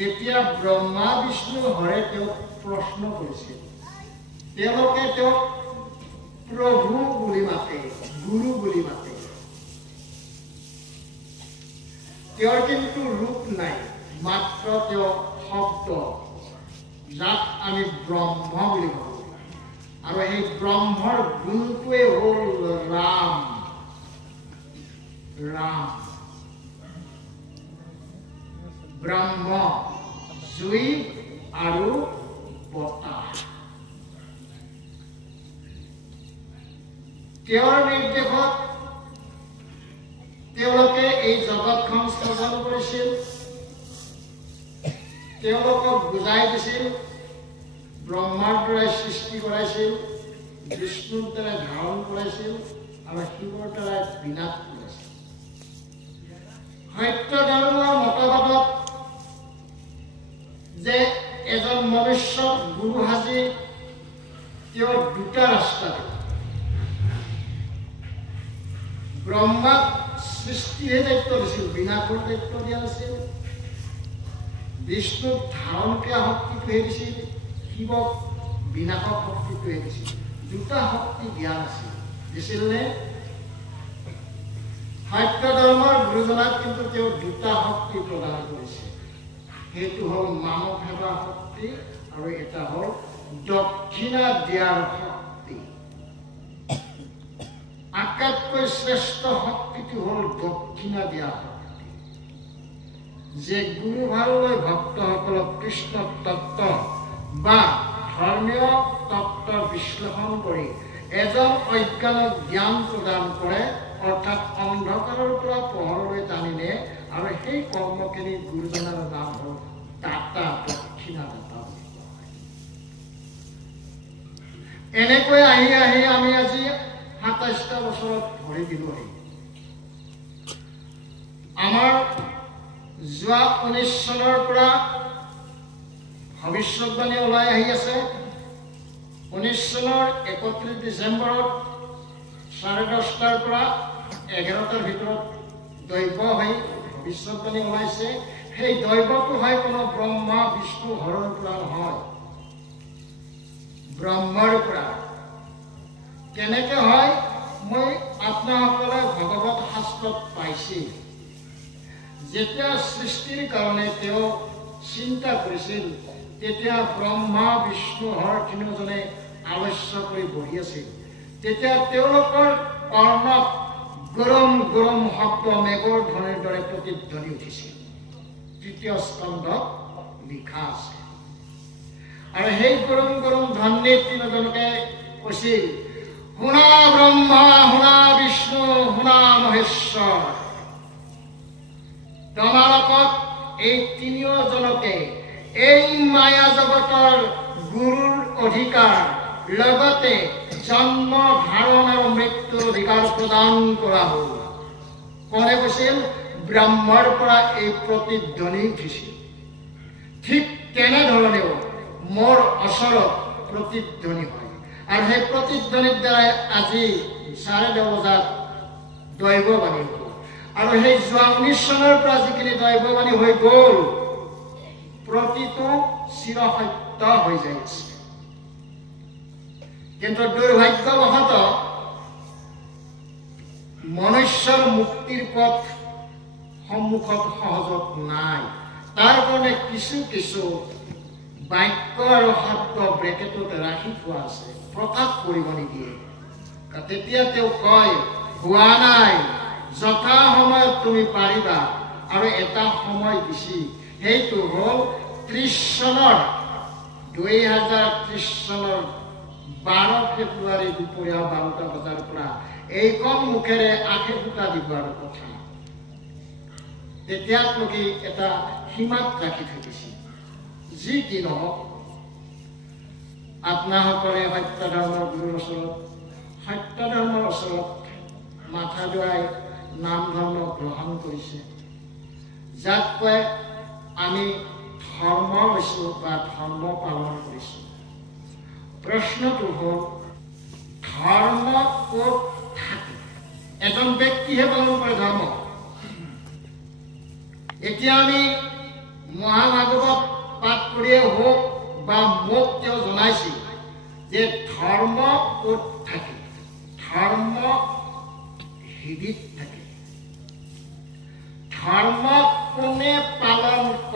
তেতিয়া ব্ৰহ্মা বিষ্ণু হৰে তেওঁক প্ৰশ্ন কৰিছিল। তেওঁলোকে তেওঁক প্ৰভু বুলি মাতে, গুৰু বুলি মাতে। তেওঁৰ কিন্তু ৰূপ নাই, মাত্ৰ তেওঁ শব্দ, যাক আমি ব্ৰহ্ম বুলি কওঁ। আৰু সেই ব্ৰহ্মৰ গুণটোৱে হ'ল ৰাম। ৰাম ব্ৰহ্ম, জুই আৰু বতাহ। তেওঁৰ নিৰ্দেশত তেওঁলোকে এই জগতখন সৃজন কৰিছিল। তেওঁলোকক বুজাই দিছিল, ব্ৰহ্মাৰ দ্বাৰাই সৃষ্টি কৰাইছিল, বিষ্ণুৰ দ্বাৰাই ধাৰণ কৰাইছিল আৰু শিৱৰ দ্বাৰাই বিনাশ কৰাইছিল। সত্য ধৰ্মৰ মতবাদত যে এজন মনুষ্য গুৰু সাজি তেওঁ দুটা ৰাস্তা দিয়ে। ব্ৰহ্মাক সৃষ্টিহে দায়িত্ব দিছিল, বিনাশৰ দায়িত্ব দিয়া নাছিল। বিষ্ণুক ধাৰণ কৰা শক্তিটোহে দিছিল, শিৱক বিনাশক শক্তিটোহে দিছিল। দুটা শক্তি দিয়া নাছিল, দিছিল নে? সত্য ধৰ্মৰ গুৰুজনাক কিন্তু তেওঁ দুটা শক্তি প্ৰদান কৰিছে। সেইটো হ'ল মানৱ সেৱা শক্তি আৰু এটা হ'ল দক্ষিণা দিয়াৰ শক্তি। আটাইতকৈ শ্ৰেষ্ঠ শক্তিটো হ'ল দক্ষিণা দিয়া শক্তি, যে গুৰু ভাললৈ ভক্তসকলক কৃষ্ণ তত্ত্ব বা ধৰ্মীয় তত্ত্বৰ বিশ্লেষণ কৰি এজন অজ্ঞানক জ্ঞান প্ৰদান কৰে, অৰ্থাৎ অন্ধকাৰৰ পৰা পোহৰলৈ টানি নিয়ে। আৰু সেই কৰ্মখিনি গুৰুজনাৰ নাম হ'ল দাতা, দক্ষিণা দাতা বুলি কোৱা হয়। এনেকৈ আহি আহি আমি আজি ২৭টা বছৰত ভৰি দিলোহি। আমাৰ যোৱা ১৯ চনৰ পৰা ভৱিষ্যতবাণী ওলাই আহি আছে। ১৯ চনৰ ৩১ ডিচেম্বৰত 10:30টাৰ পৰা 11টাৰ ভিতৰত দৈৱ হৈ ভৱিষ্যতবাণী ওলাইছে। সেই দৈৱটো হয় কোনো ব্ৰহ্মা বিষ্ণু হৰৰ পৰা নহয়, ব্ৰহ্মৰ পৰা। কেনেকে হয়? মই আপোনাসকলে ভগৱত শাস্ত্ৰত পাইছিল, যেতিয়া সৃষ্টিৰ কাৰণে তেওঁ চিন্তা কৰিছিল, তেতিয়া ব্ৰহ্মা বিষ্ণু হৰ তিনিওজনে আলস্য কৰি বহি আছিল। তেতিয়া তেওঁলোকৰ কৰ্ণত গৰম গৰম শব্দ মেঘৰ ধ্বনিৰ দৰে প্ৰতিধ্বনি উঠিছিল। ৩য় স্কন্ধত লিখা আছে। আৰু সেই গৰম গৰম ধ্বনি তিনিওজনকে কৈছিল, শুনা ব্ৰহ্মা, শুনা বিষ্ণু, শুনা মহেশ্বৰ। তোমালোকক এই তিনিওজনকে এই মায়া জগতৰ গুৰুৰ অধিকাৰ, লগতে জন্ম ধাৰণ আৰু মৃত্যুৰ অধিকাৰ প্ৰদান কৰা হ'ল। কোনে কৈছিল? ব্ৰহ্মৰ পৰা এই প্ৰতিধ্বনি উঠিছিল। ঠিক তেনেধৰণেও মোৰ ওচৰত প্ৰতিধ্বনি হয়। আৰু সেই প্ৰতিধ্বনিৰ দ্বাৰাই আজি 10:30 বজাত দৈৱবাণী হ'ল। আৰু সেই যোৱা ১৯ চনৰ পৰা যিখিনি দৈৱবাণী হৈ গ'ল, প্ৰতিটো চিৰসত্য হৈ যাইছে। কিন্তু দুৰ্ভাগ্যবশতঃ মনুষ্যৰ মুক্তিৰ পথ সন্মুখত সহজত নাই। তাৰ কাৰণে কিছু কিছু বাক্য আৰু শব্দ ব্ৰেকেটত ৰাখি থোৱা আছে, প্ৰকাশ কৰিব নিদিয়ে। তেতিয়া তেওঁ কয়, হোৱা নাই, যথা সময়ত তুমি পাৰিবা। আৰু এটা সময় দিছি, সেইটো হ'ল 30 চনৰ 2030 চনৰ 12 ফেব্ৰুৱাৰী দুপৰীয়া 12টা বজাৰ পৰা এইখন মুখেৰে আশে ফুটা দিবৰ কথা। তেতিয়ালৈকে এটা সীমাত ৰাখি থাকিছিল। যি কি নহওক, আপোনাসকলে সত্য ধৰ্মৰ গুৰুৰ ওচৰত, সত্য ধৰ্মৰ ওচৰত মাথা দুৱাই নাম ধৰ্ম গ্ৰহণ কৰিছে, যাক কয় আমি ধৰ্ম লৈছো বা ধৰ্ম পালন কৰিছো। প্ৰশ্নটো হ'ল, ধৰ্ম ক'ত থাকে? এজন ব্যক্তিহে পালন কৰে ধৰ্ম। এতিয়া আমি মহাভাগৱত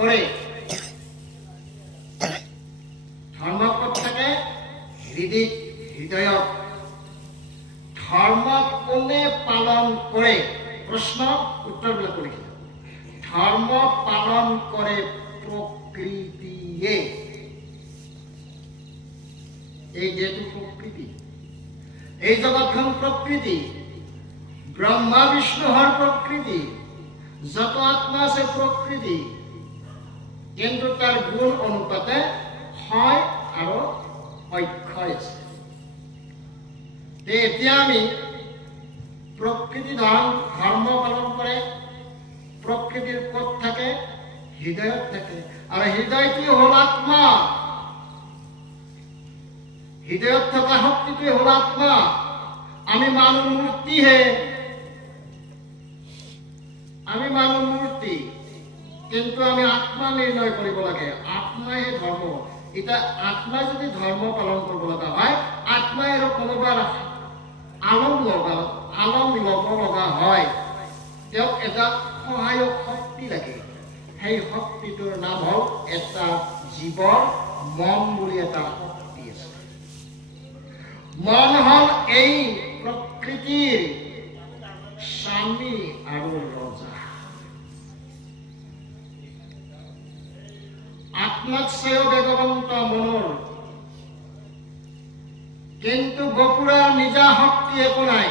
কৰে। ধৰ্ম ক'ত থাকে? হৃদয়ত। ধৰ্ম কোনে পালন কৰে? প্ৰশ্ন উত্তৰবিলাক কৰি ধৰ্ম পালন কৰে প্ৰকৃতিয়ে। এই যেটো প্ৰকৃতি, এই জগতখন প্ৰকৃতি, ব্ৰহ্মা বিষ্ণুৰ প্ৰকৃতি, যত আত্মা আছে প্ৰকৃতি, কিন্তু তাৰ গুণ অনুপাতে হয় আৰু অক্ষয় আছে। এতিয়া আমি প্ৰকৃতি ধৰ্ম পালন কৰে, প্ৰকৃতিৰ ক'ত থাকে? হৃদয়ত থাকে। আৰু হৃদয়টোৱে হ'ল আত্মা। হৃদয়ত থকা শক্তিটোৱে হ'ল আত্মা। আমি মানুহ মূৰ্তিহে, আমি মানুহ মূৰ্তি, কিন্তু আমি আত্মা নিৰ্ণয় কৰিব লাগে। আত্মাই ধৰ্ম। এতিয়া আত্মাই যদি ধৰ্ম পালন কৰিব লগা হয়, আত্মাই আৰু কোনোবাৰ আলম ল'ব লগা হয়, তেওঁক এটা সহায়ক শক্তি লাগে। সেই শক্তিটোৰ নাম হ'ল এটা জীৱৰ মন বুলি এটা শক্তি আছে। মন হ'ল এই প্ৰকৃতিৰ স্বামী আৰু ৰজা। আত্মাক চায়ো বেগৱন্ত মনৰ, কিন্তু গপুৰাৰ নিজা শক্তি একো নাই।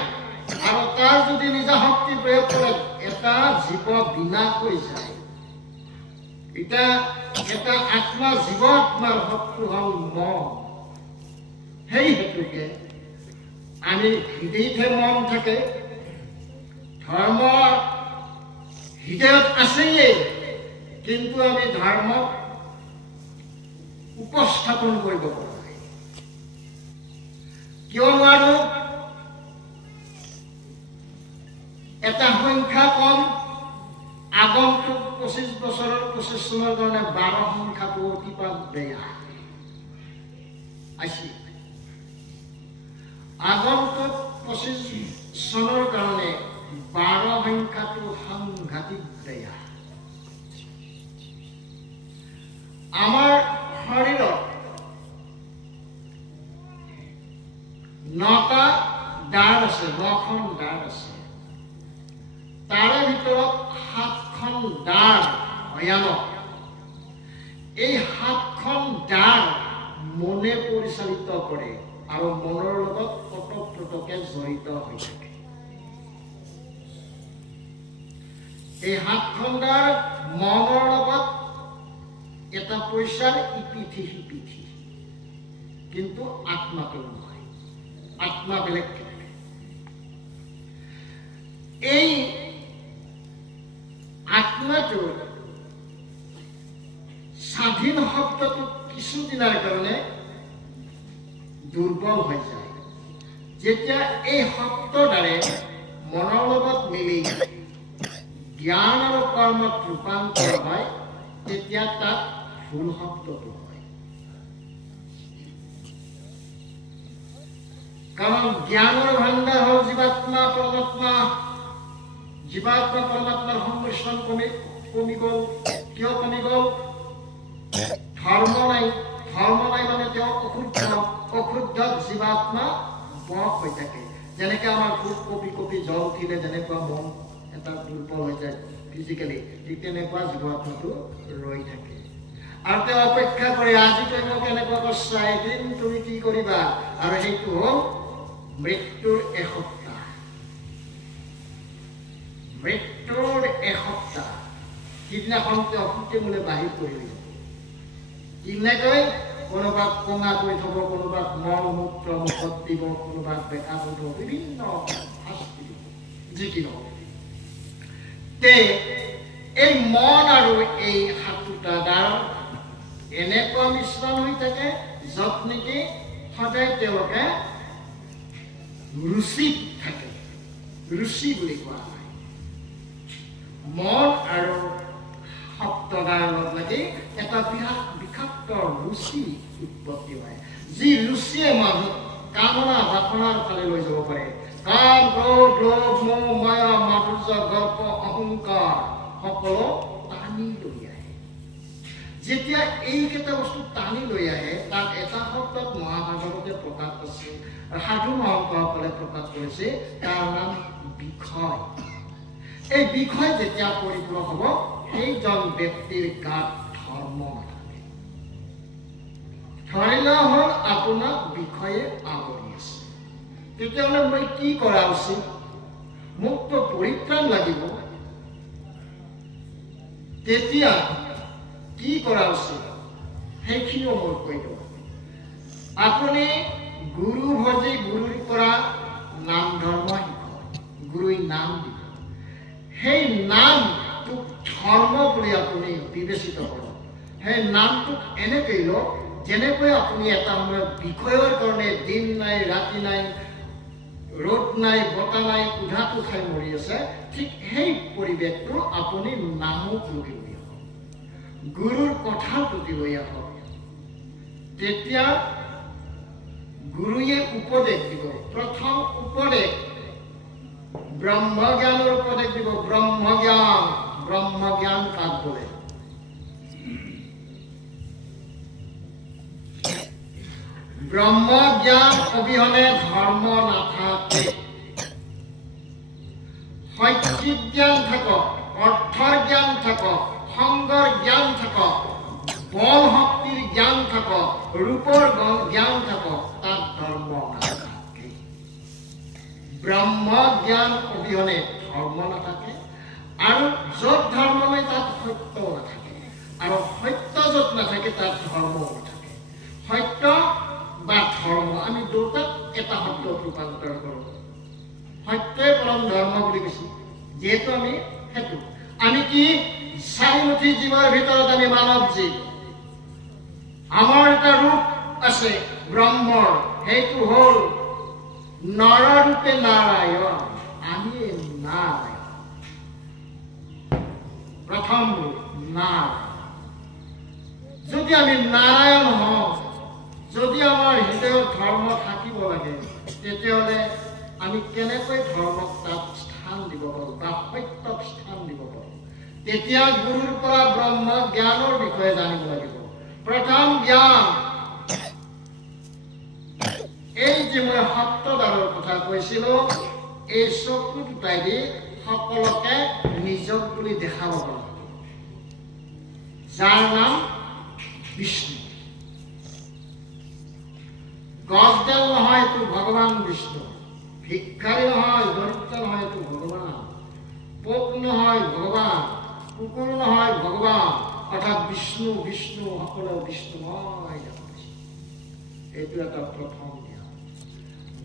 আৰু তাৰ যদি নিজা শক্তি প্ৰয়োগ কৰে, এটা জীৱ বিনাশ হৈ যায়। এটা আত্মা, জীৱ আত্মাৰ শক্তি হ'ল মন। সেই হেতুকে আমি হৃদয়তহে মন থাকে। ধৰ্ম হৃদয়ত আছেই, কিন্তু আমি ধৰ্ম উপস্থাপন কৰিব পৰা নাই। কিয় নোৱাৰো? এটা সংখ্যা কম, আগন্তুক 25 চনৰ কাৰণে 12 সংখ্যাটো অতিপাত বেয়া। আগন্তুক 25 চনৰ কাৰণে 12 সংখ্যাটো সাংঘাতিক বেয়া। আমাৰ শৰীৰত 9টা দাঁত আছে, 9খন দাঁত আছে। তাৰে ভিতৰত 7খন দাঁত ভয়ানক। এই 7খন দাঁত মনে পৰিচালিত কৰে আৰু মনৰ লগত ওতঃপ্ৰোতভাৱে জড়িত হৈ থাকে। এই 7খন দাঁত মনৰ লগত এটা পইচাৰ ইপিঠি সিপিঠি, কিন্তু আত্মাটো নহয়। আত্মা বেলেগ। এই আত্মাটো স্বাধীন শব্দটো কিছুদিনৰ কাৰণে দুৰ্বল হৈ যায়। যেতিয়া এই শব্দৰ দ্বাৰা মনৰ লগত মিলি জ্ঞান আৰু কৰ্মত ৰূপান্তৰ হয়, তেতিয়া তাত ভুল শব্দটো হয়। কাৰণ জ্ঞানৰ ভাণ্ডাৰ হ'ল জীৱাত্মা পৰমাত্মা। জীৱাত্মা পৰমাত্মাৰ সংমিশ্ৰণ কমি গ'ল। কিয় কমি গ'ল? ধৰ্ম নাই। ধৰ্ম নাই মানে তেওঁ অশুদ্ধ জীৱাত্মা বশ হৈ থাকে। যেনেকে আমাৰ খুব কপি জল উঠিলে যেনেকুৱা মন এটা দুৰ্বল হৈ যায় ফিজিকেলি, ঠিক তেনেকুৱা জীৱাত্মাটো ৰৈ থাকে। আৰু তেওঁ অপেক্ষা কৰে, আজি তই মোক কেনেকুৱা কৰিছা, এদিন তুমি কি কৰিবা। আৰু সেইটো হ'ল মৃত্যুৰ এসপ্তাহ। মৃত্যুৰ এসপ্তাহ। সিদিনাখন তেওঁ অসুখে মোলে বাহিৰ কৰি দিব। কেনেকৈ? কোনোবাক কঙা কৰি থব, কোনোবাক মল মূত্ৰ মুখত দিব, কোনোবাক বেকা কৰিব, বিভিন্ন শাস্তি দিব, যি কি নহওক। এই মন আৰু এই 7টা দাঁত এনেকুৱা মিশ্ৰণ হৈ থাকে, য'ত নেকি সদায় তেওঁলোকে ৰুচিত থাকে। ৰুচি বুলি কোৱা হয়। মন আৰু 7টা দাঁত লাগি এটা বিষাক্ত ৰুচি উৎপত্তি হয়, যি ৰুচিয়ে মানুহ কামনা বাসনাৰ ফালে লৈ যাব পাৰে। কাম, ক্ৰোধ, লোভ, মোহ, মায়া, মাধুৰ্য, গৰ্ব, অহংকাৰ সকলো টানি লৈ আহে। যেতিয়া এইকেইটা বস্তু টানি লৈ আহে তাত এটা শব্দত মহাভাৰততে প্ৰকাশ আছে আৰু সাধু মহন্তসকলে প্ৰকাশ কৰিছে তাৰ নাম বিষয়। এই বিষয় যেতিয়া পৰিপূৰক হ'ব সেইজন ব্যক্তিৰ গাত ধৰ্ম নাথাকে। ধৰি লোৱা হ'ল আপোনাক বিষয়ে আৱৰি আছে, তেতিয়াহ'লে মই কি কৰা উচিত? মোকতো পৰিত্ৰাণ লাগিব। তেতিয়া কি কৰা উচিত সেইখিনিও মই কৈ দিওঁ। আপুনি গুৰু ভজি গুৰুৰ পৰা নাম ধৰ্ম শিকক, গুৰুই নাম দিব। সেই নামটোক ধৰ্ম বুলি আপুনি বিবেচিত কৰক। সেই নামটোক এনেকৈ লওক যেনেকৈ আপুনি এটা সময়ত বিষয়ৰ কাৰণে দিন নাই ৰাতি নাই, ৰ'দ নাই বতাহ নাই, উধাটো খাই মৰি আছে, ঠিক সেই পৰিৱেশটো আপুনি নামক লৈ আহক, গুৰুৰ কথাৰ প্ৰতি লৈ আহক। তেতিয়া গুৰুৱে উপদেশ দিব। প্ৰথম উপদেশ ব্ৰহ্মজ্ঞানৰ উপদেশ দিব। ব্ৰহ্মজ্ঞান, ব্ৰহ্মজ্ঞান কাক বোলে? ব্ৰহ্মজ্ঞান অবিহনে ধৰ্ম নাথাকে। সত্যিক জ্ঞান থাকক, অৰ্থৰ জ্ঞান থাকক, সংগৰ জ্ঞান থাকক, বল শক্তিৰ জ্ঞান থাকক, ৰূপৰ জ্ঞান থাকক, তাত ধৰ্ম নাথাকে। ব্ৰহ্ম জ্ঞান অবিহনে ধৰ্ম নাথাকে, আৰু য'ত ধৰ্ম নাই তাত সত্যও নাথাকে, আৰু সত্য য'ত নাথাকে তাত ধৰ্মও নাথাকে। সত্য বা ধৰ্ম আমি দুটাক এটা শব্দত ৰূপান্তৰ কৰোঁ। সত্যই পৰম ধৰ্ম বুলি কৈছে, যিহেতু আমি সেইটো আমি কি চাৰিমুঠি জীৱৰ ভিতৰত আমি মানৱ জীৱ। আমাৰ এটা ৰূপ আছে ব্ৰহ্মৰ, সেইটো হ'ল নৰৰূপে নাৰায়ণ। আমি নাৰায়ণ, প্ৰথম ৰূপ নাৰায়ণ। যদি আমি নাৰায়ণ হওঁ, যদি আমাৰ হৃদয়ত ধৰ্ম থাকিব লাগে, তেতিয়াহ'লে আমি কেনেকৈ ধৰ্মক তাত স্থান দিব পাৰোঁ বা সত্যক স্থান দিব পাৰোঁ? তেতিয়া গুৰুৰ পৰা ব্ৰহ্ম জ্ঞানৰ বিষয়ে জানিব লাগিব। প্ৰথম জ্ঞান, এই যে মই সপ্তদ্বাৰৰ কথা কৈছিলো, এই চকু দুটাইদি সকলোকে নিজক বুলি দেখাব পাৰোঁ, যাৰ নাম বিষ্ণু। গছডাল নহয়, এইটো ভগৱান বিষ্ণু। ভিক্ষাৰী নহয়, দৰিদ্ৰ নহয়, এইটো ভগৱান। পোক নহয়, ভগৱান। কুকুৰ নহয়, ভগৱান। অৰ্থাৎ বিষ্ণু বিষ্ণু সকলো বিষ্ণুময় দেখা পাইছে। এইটো এটা প্ৰথম জ্ঞান।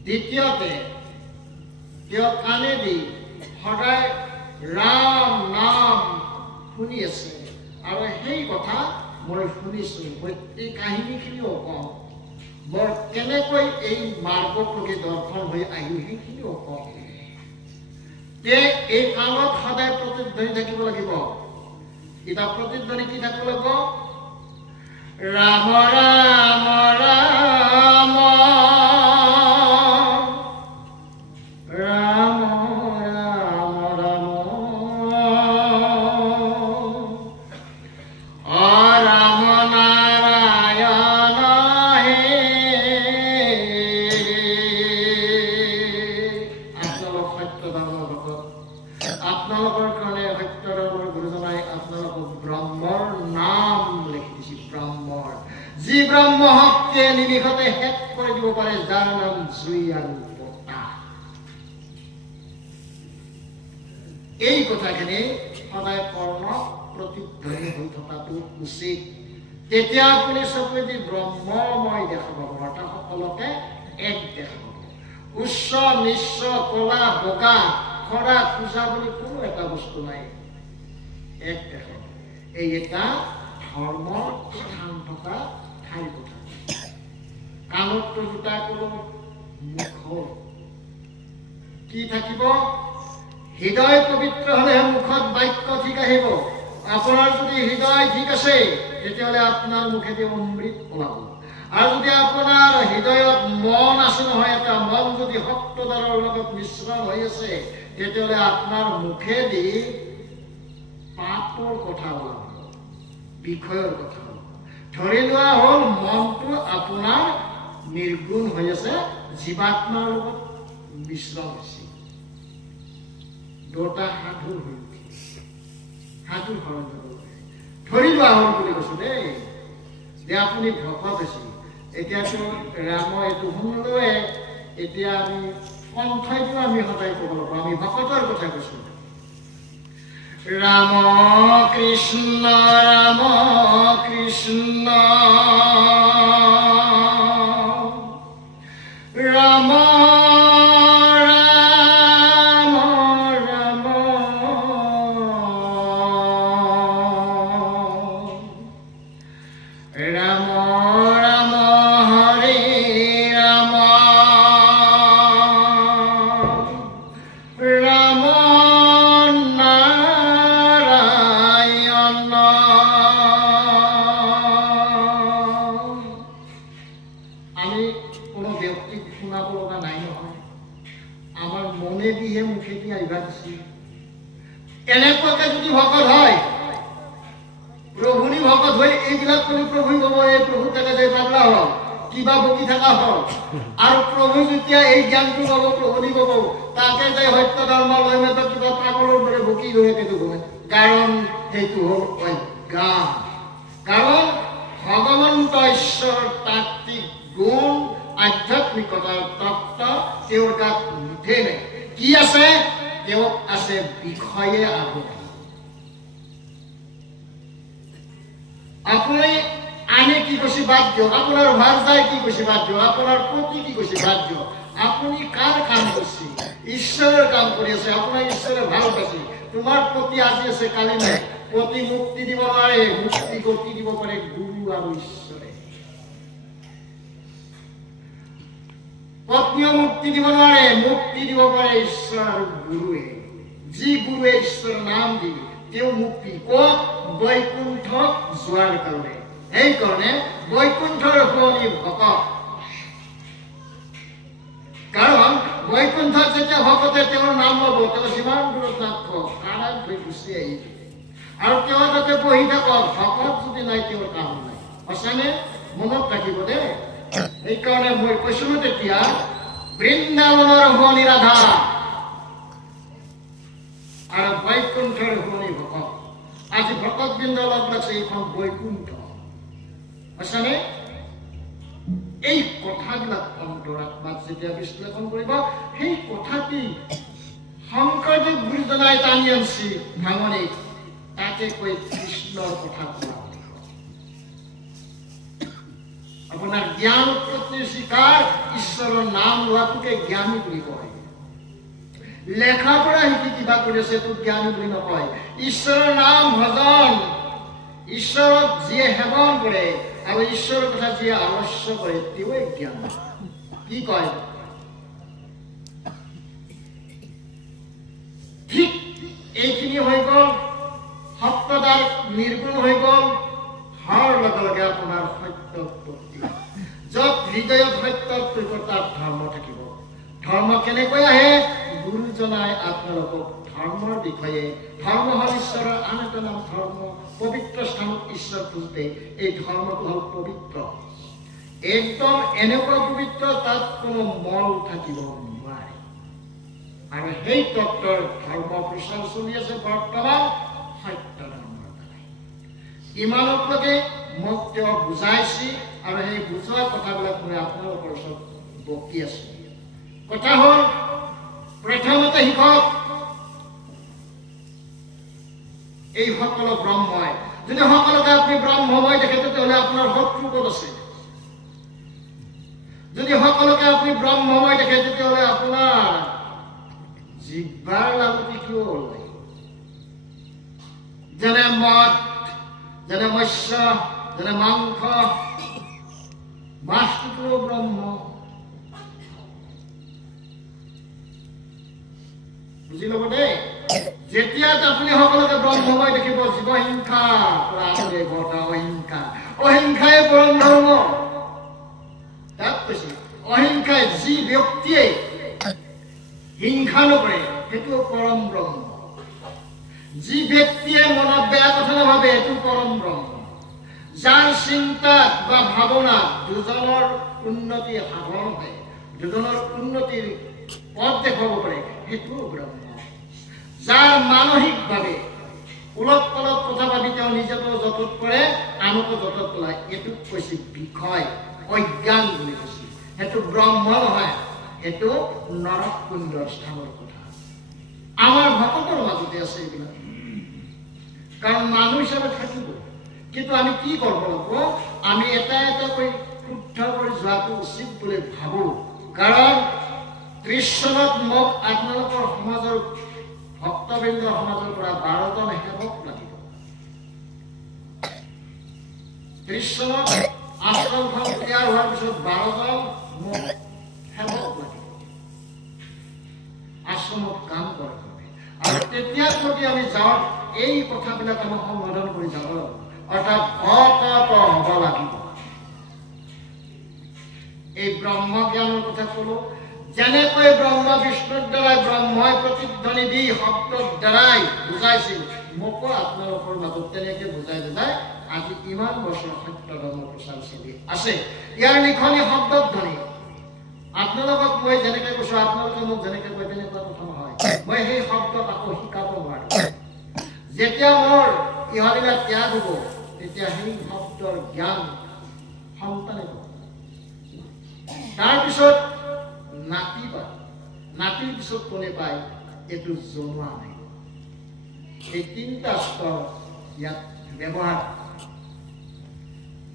দ্বিতীয়তে তেওঁ কাণেদি সদায় ৰাম নাম শুনি আছে, আৰু সেই কথা মই শুনিছো। মই এই কাহিনীখিনিও কওঁ, মই কেনেকৈ এই মাৰ্গটোকে দৰ্শন হৈ আহি সেইখিনিও কওঁ। এই কামত সদায় প্ৰতিধ্বনি থাকিব লাগিব। এটা প্ৰতিধ্বনি কি থাকিব লাগিব? ৰাম ৰাম ৰাম ৰাম ৰাম ৰাম ৰাম নাৰায়ণ হে। আপোনালোক সত্য ধৰ্মৰ ভকত, আপোনালোকৰ কাৰণে সত্য ধৰ্মৰ গুৰুজনাই আপোনালোকক ব্ৰহ্মৰ নাম লিখি দিছে। ব্ৰহ্মৰ যি ব্ৰহ্ম শক্তিয়ে নিমিষতে শেষ কৰি দিব পাৰে, যাৰ নাম জুই আৰু বতাহ। এই কথাখিনি সদায় কৰ্ম প্ৰতিধ্বনি হৈ থকাটো উচিত। তেতিয়া আপুনি চকুৱেদি ব্ৰহ্মময় দেখা পাব, অৰ্থাৎ সকলোকে এক দেখা পাব। উচ্চ নিচ্চ, কলা বগা, খৰা খোজা বুলি কোনো এটা বস্তু নাই, এক দেখা পাব। এই এটা ধৰ্মৰ স্থান থকা ঠাইৰ কথা। কাণতটো দুটা কলো, মুখত কি থাকিব? হৃদয় পবিত্ৰ হলেহে মুখত বাক্য ঠিক আহিব। আপোনাৰ যদি হৃদয় ঠিক আছে, তেতিয়াহ'লে আপোনাৰ মুখেদি অমৃত ওলাব। আৰু যদি আপোনাৰ হৃদয়ত মন আছে নহয়, এটা মন যদি সপ্তদ্বাৰৰ লগত মিশ্ৰণ হৈ আছে, তেতিয়াহ'লে আপোনাৰ মুখেদি পাপৰ কথা ওলাব, বিষয়ৰ কথা ধৰি লোৱা হ'ল মনটো আপোনাৰ নিৰ্গুণ হৈ আছে জীৱাত্মাৰ লগত মিশ্ৰণ হৈছে দুটা সাধু হৈ উঠিছে সাধু সৰল ধৰি লোৱা হ'ল বুলি কৈছো দেই যে আপুনি ভকত হৈছে এতিয়াতো ৰাম এইটো শুনিলোৱে এতিয়া আমি কণ্ঠটো আমি সদায় ক'ব লাগিব আমি ভকতৰ কথা কৈছো ৰাম কৃষ্ণ ৰাম এনেকুৱাকে যদি ভকত হয় প্ৰভুনি ভকত হৈ এইবিলাক কৰি প্ৰভু ক'ব এই প্ৰভু তাকে যে পাগলা হ'ল কিবা বকি থকা হ'ল আৰু প্ৰভু যেতিয়া এই জ্ঞানটো ল'ব প্ৰভুনি ক'ব তাকে যে সত্য ধৰ্ম লৈ মেলি কিবা পাগলৰ দৰে বকি লৈ সেইটো গ'লে কাৰণ সেইটো হ'ল অজ্ঞান কাৰণ ভগৱন্ত ঈশ্বৰৰ তাত্ত্বিক গুণ আধ্যাত্মিকতাৰ তত্ত্ব তেওঁৰ গাত নুঠে নাই কি আছে তেওঁ আছে বিষয়ে আগ্ৰহী আপুনি আনে কি কৈছে বাদ দিয়ক আপোনাৰ ভাৰ যায় কি কৈছে বাদ দিয়ক আপোনাৰ প্ৰতি কি কৈছে বাদ দিয়ক আপুনি কাৰ কাম কৰিছে ঈশ্বৰৰ কাম কৰি আছে আপোনাৰ ঈশ্বৰে ভাল পাইছে তোমাৰ প্ৰতি আজি আছে কালি নাই প্ৰতি মুক্তি দিব নোৱাৰে মুক্তি গতি দিব পাৰে গুৰু আৰু ঈশ্বৰে পত্নীয় মুক্তি দিব নোৱাৰে মুক্তি দিব পাৰে ঈশ্বৰ আৰু গুৰুৱে যি গুৰুৱে ঈশ্বৰৰ নাম দি তেওঁ মুক্তি ক'ত বৈকুণ্ঠত যোৱাৰ কাৰণে সেইকাৰণে বৈকুণ্ঠৰ শুৱনি ভকত কাৰণ বৈকুণ্ঠত যেতিয়া ভকতে তেওঁৰ নাম ল'ব তেওঁ যিমান দূৰত নাথাকক কাণত হৈ গুচি আহিব আৰু তেওঁ তাতে বহি থাকক ভকত যদি নাই তেওঁৰ কাম নাই সঁচানে মনত ৰাখিব দেই সেইকাৰণে মই কৈছিলো তেতিয়া বৃন্দাবনৰ শুৱনি ৰাধা আৰু বৈকুণ্ঠৰ শুৱনি ভকত আজি ভকত বৃন্দ লগ লাগছে এইখন বৈকুণ্ঠ সঁচানে এই কথাবিলাক অন্তৰাত্মাত যেতিয়া বিশ্লেষণ কৰিব সেই কথাটি শংকৰদেৱ গুৰুজনাই টানি আনছি ভাঙনিত তাকে কৈ কৃষ্ণৰ কথা কোৱা আপোনাৰ জ্ঞান উৎপত্তিৰ শিকাৰ ঈশ্বৰৰ নাম লোৱাটোকে জ্ঞানী বুলি কয় লেখা পঢ়া শিকি কিবা কৰি আছে তোক জ্ঞানী বুলি নকয় ঈশ্বৰৰ নাম ভজন ঈশ্বৰক যিয়ে সেৱন কৰে আৰু ঈশ্বৰৰ কথা যিয়ে আলস্য কৰে তেওঁৱে জ্ঞান কি কয় ঠিক এইখিনি হৈ গ'ল সত্যদাৰ নিৰ্গুণ হৈ গ'ল হৰ লগে লগে আপোনাৰ সত্য উৎপত্তি য'ত হৃদয়ত সত্যৰ তাত ধৰ্ম থাকিব ধৰ্ম কেনেকৈ আহে গুৰুজনাই আপোনালোকক ধৰ্মৰ বিষয়ে ধৰ্ম হ'ল ঈশ্বৰৰ আন এটা নাম ধৰ্ম পবিত্ৰ স্থানত ঈশ্বৰ খুঁজতে এই ধৰ্মটো হ'ল পবিত্ৰ একদম এনেকুৱা পবিত্ৰ তাত কোনো মল থাকিব নোৱাৰে আৰু সেই তত্ত্বৰ ধৰ্ম প্ৰচাৰ চলি আছে বৰ্তমান সত্য ধৰ্মৰ দ্বাৰাই ইমানলৈকে মোক তেওঁ বুজাইছে আৰু সেই বুজোৱা কথাবিলাক মই আপোনালোকৰ ওচৰত বকি আছো কথা হ'ল প্ৰথমতে শিকক এই সকলো ব্ৰহ্মই যদি সকলোকে আপুনি ব্ৰহ্মময় দেখে তেতিয়াহ'লে আপোনাৰ শত্ৰু ক'ত আছে যদি সকলোকে আপুনি ব্ৰহ্মময় দেখে তেতিয়াহ'লে আপোনাৰ জিহ্বাৰ লাগুতি কিয় ওলাই যেনে মদ যেনে মৎস্য যেনে মাংস মাছটোও ব্ৰহ্ম বুজি ল'ব দেই যেতিয়া আপুনি সকলোকে ব্ৰহ্মময় দেখিব জীৱ হিংসা অহিংসা অহিংসাই পৰম ধৰ্ম তাত কৈছে অহিংসাই যি ব্যক্তিয়ে হিংসা নকৰে সেইটো পৰম ব্ৰহ্ম যি ব্যক্তিয়ে মনত বেয়া কথা নাভাবে সেইটো পৰম ব্ৰহ্ম যাৰ চিন্তাত বা ভাৱনাত দুজনৰ উন্নতি সাধন হয়, দুজনৰ উন্নতিৰ পথ দেখুৱাব পাৰে, সেইটো ব্ৰহ্ম। যাৰ মানসিকভাৱে উলট পলট কথা ভাবি তেওঁ নিজেতো যতত কৰে, আনকো যতত পেলায়, এইটোক কৈছে বিষয়, অজ্ঞান বুলি কৈছে। সেইটো ব্ৰহ্ম নহয়, সেইটো নৰকুণ্ডৰ স্থানৰ কথা। আমাৰ ভকতৰ মাজতে আছে এইবিলাক, কাৰণ মানুহ হিচাপে থাকিব। কিন্তু আমি কি কৰিব লাগিব? আমি এটা এটা কৰি শুদ্ধ কৰি যোৱাটো উচিত বুলি ভাবো। কাৰণ 30 চনত মোক আপোনালোকৰ সমাজৰ ভক্তবৃন্দ সমাজৰ পৰা 12জন সেৱক লাগিব। 30 চনত আশ্ৰমখন তৈয়াৰ হোৱাৰ পিছত 12জন মোক সেৱক লাগিব আশ্ৰমত কাম কৰাৰ বাবে। আৰু তেতিয়া যদি আমি যাওঁ, এই কথাবিলাক আমি সম্বোধন কৰি যাব লাগিব, অৰ্থাৎ ভকত হ'ব লাগিব। এই ব্ৰহ্ম জ্ঞানৰ কথা কলো। যেনেকৈ ব্ৰহ্মা বিষ্ণুৰ দ্বাৰাই ব্ৰহ্মই প্ৰতিধ্বনি দি শব্দৰ দ্বাৰাই বুজাইছিল, মোকো আপোনালোকৰ মাজত তেনেকে বুজাই আজি ইমান বছৰ সত্য ধৰ্ম প্ৰচাৰ চলি আছে। ইয়াৰ লিখনি শব্দধ্বনি আপোনালোকক মই যেনেকে কৈছো, আপোনালোকে মোক যেনেকে কয় তেনেকুৱা কথা নহয়। মই সেই শব্দক আকৌ শিকাব নোৱাৰো। যেতিয়া মোৰ ইহঁতবিলাক ত্যাগ হ'ব, তেতিয়া সেই শব্দৰ জ্ঞান সন্তানে পাব। তাৰপিছত নাতি পায়, নাতিৰ পিছত কোনে পায় এইটো জনোৱা নাই। এই 3টা স্তৰ ইয়াত ব্যৱহাৰ।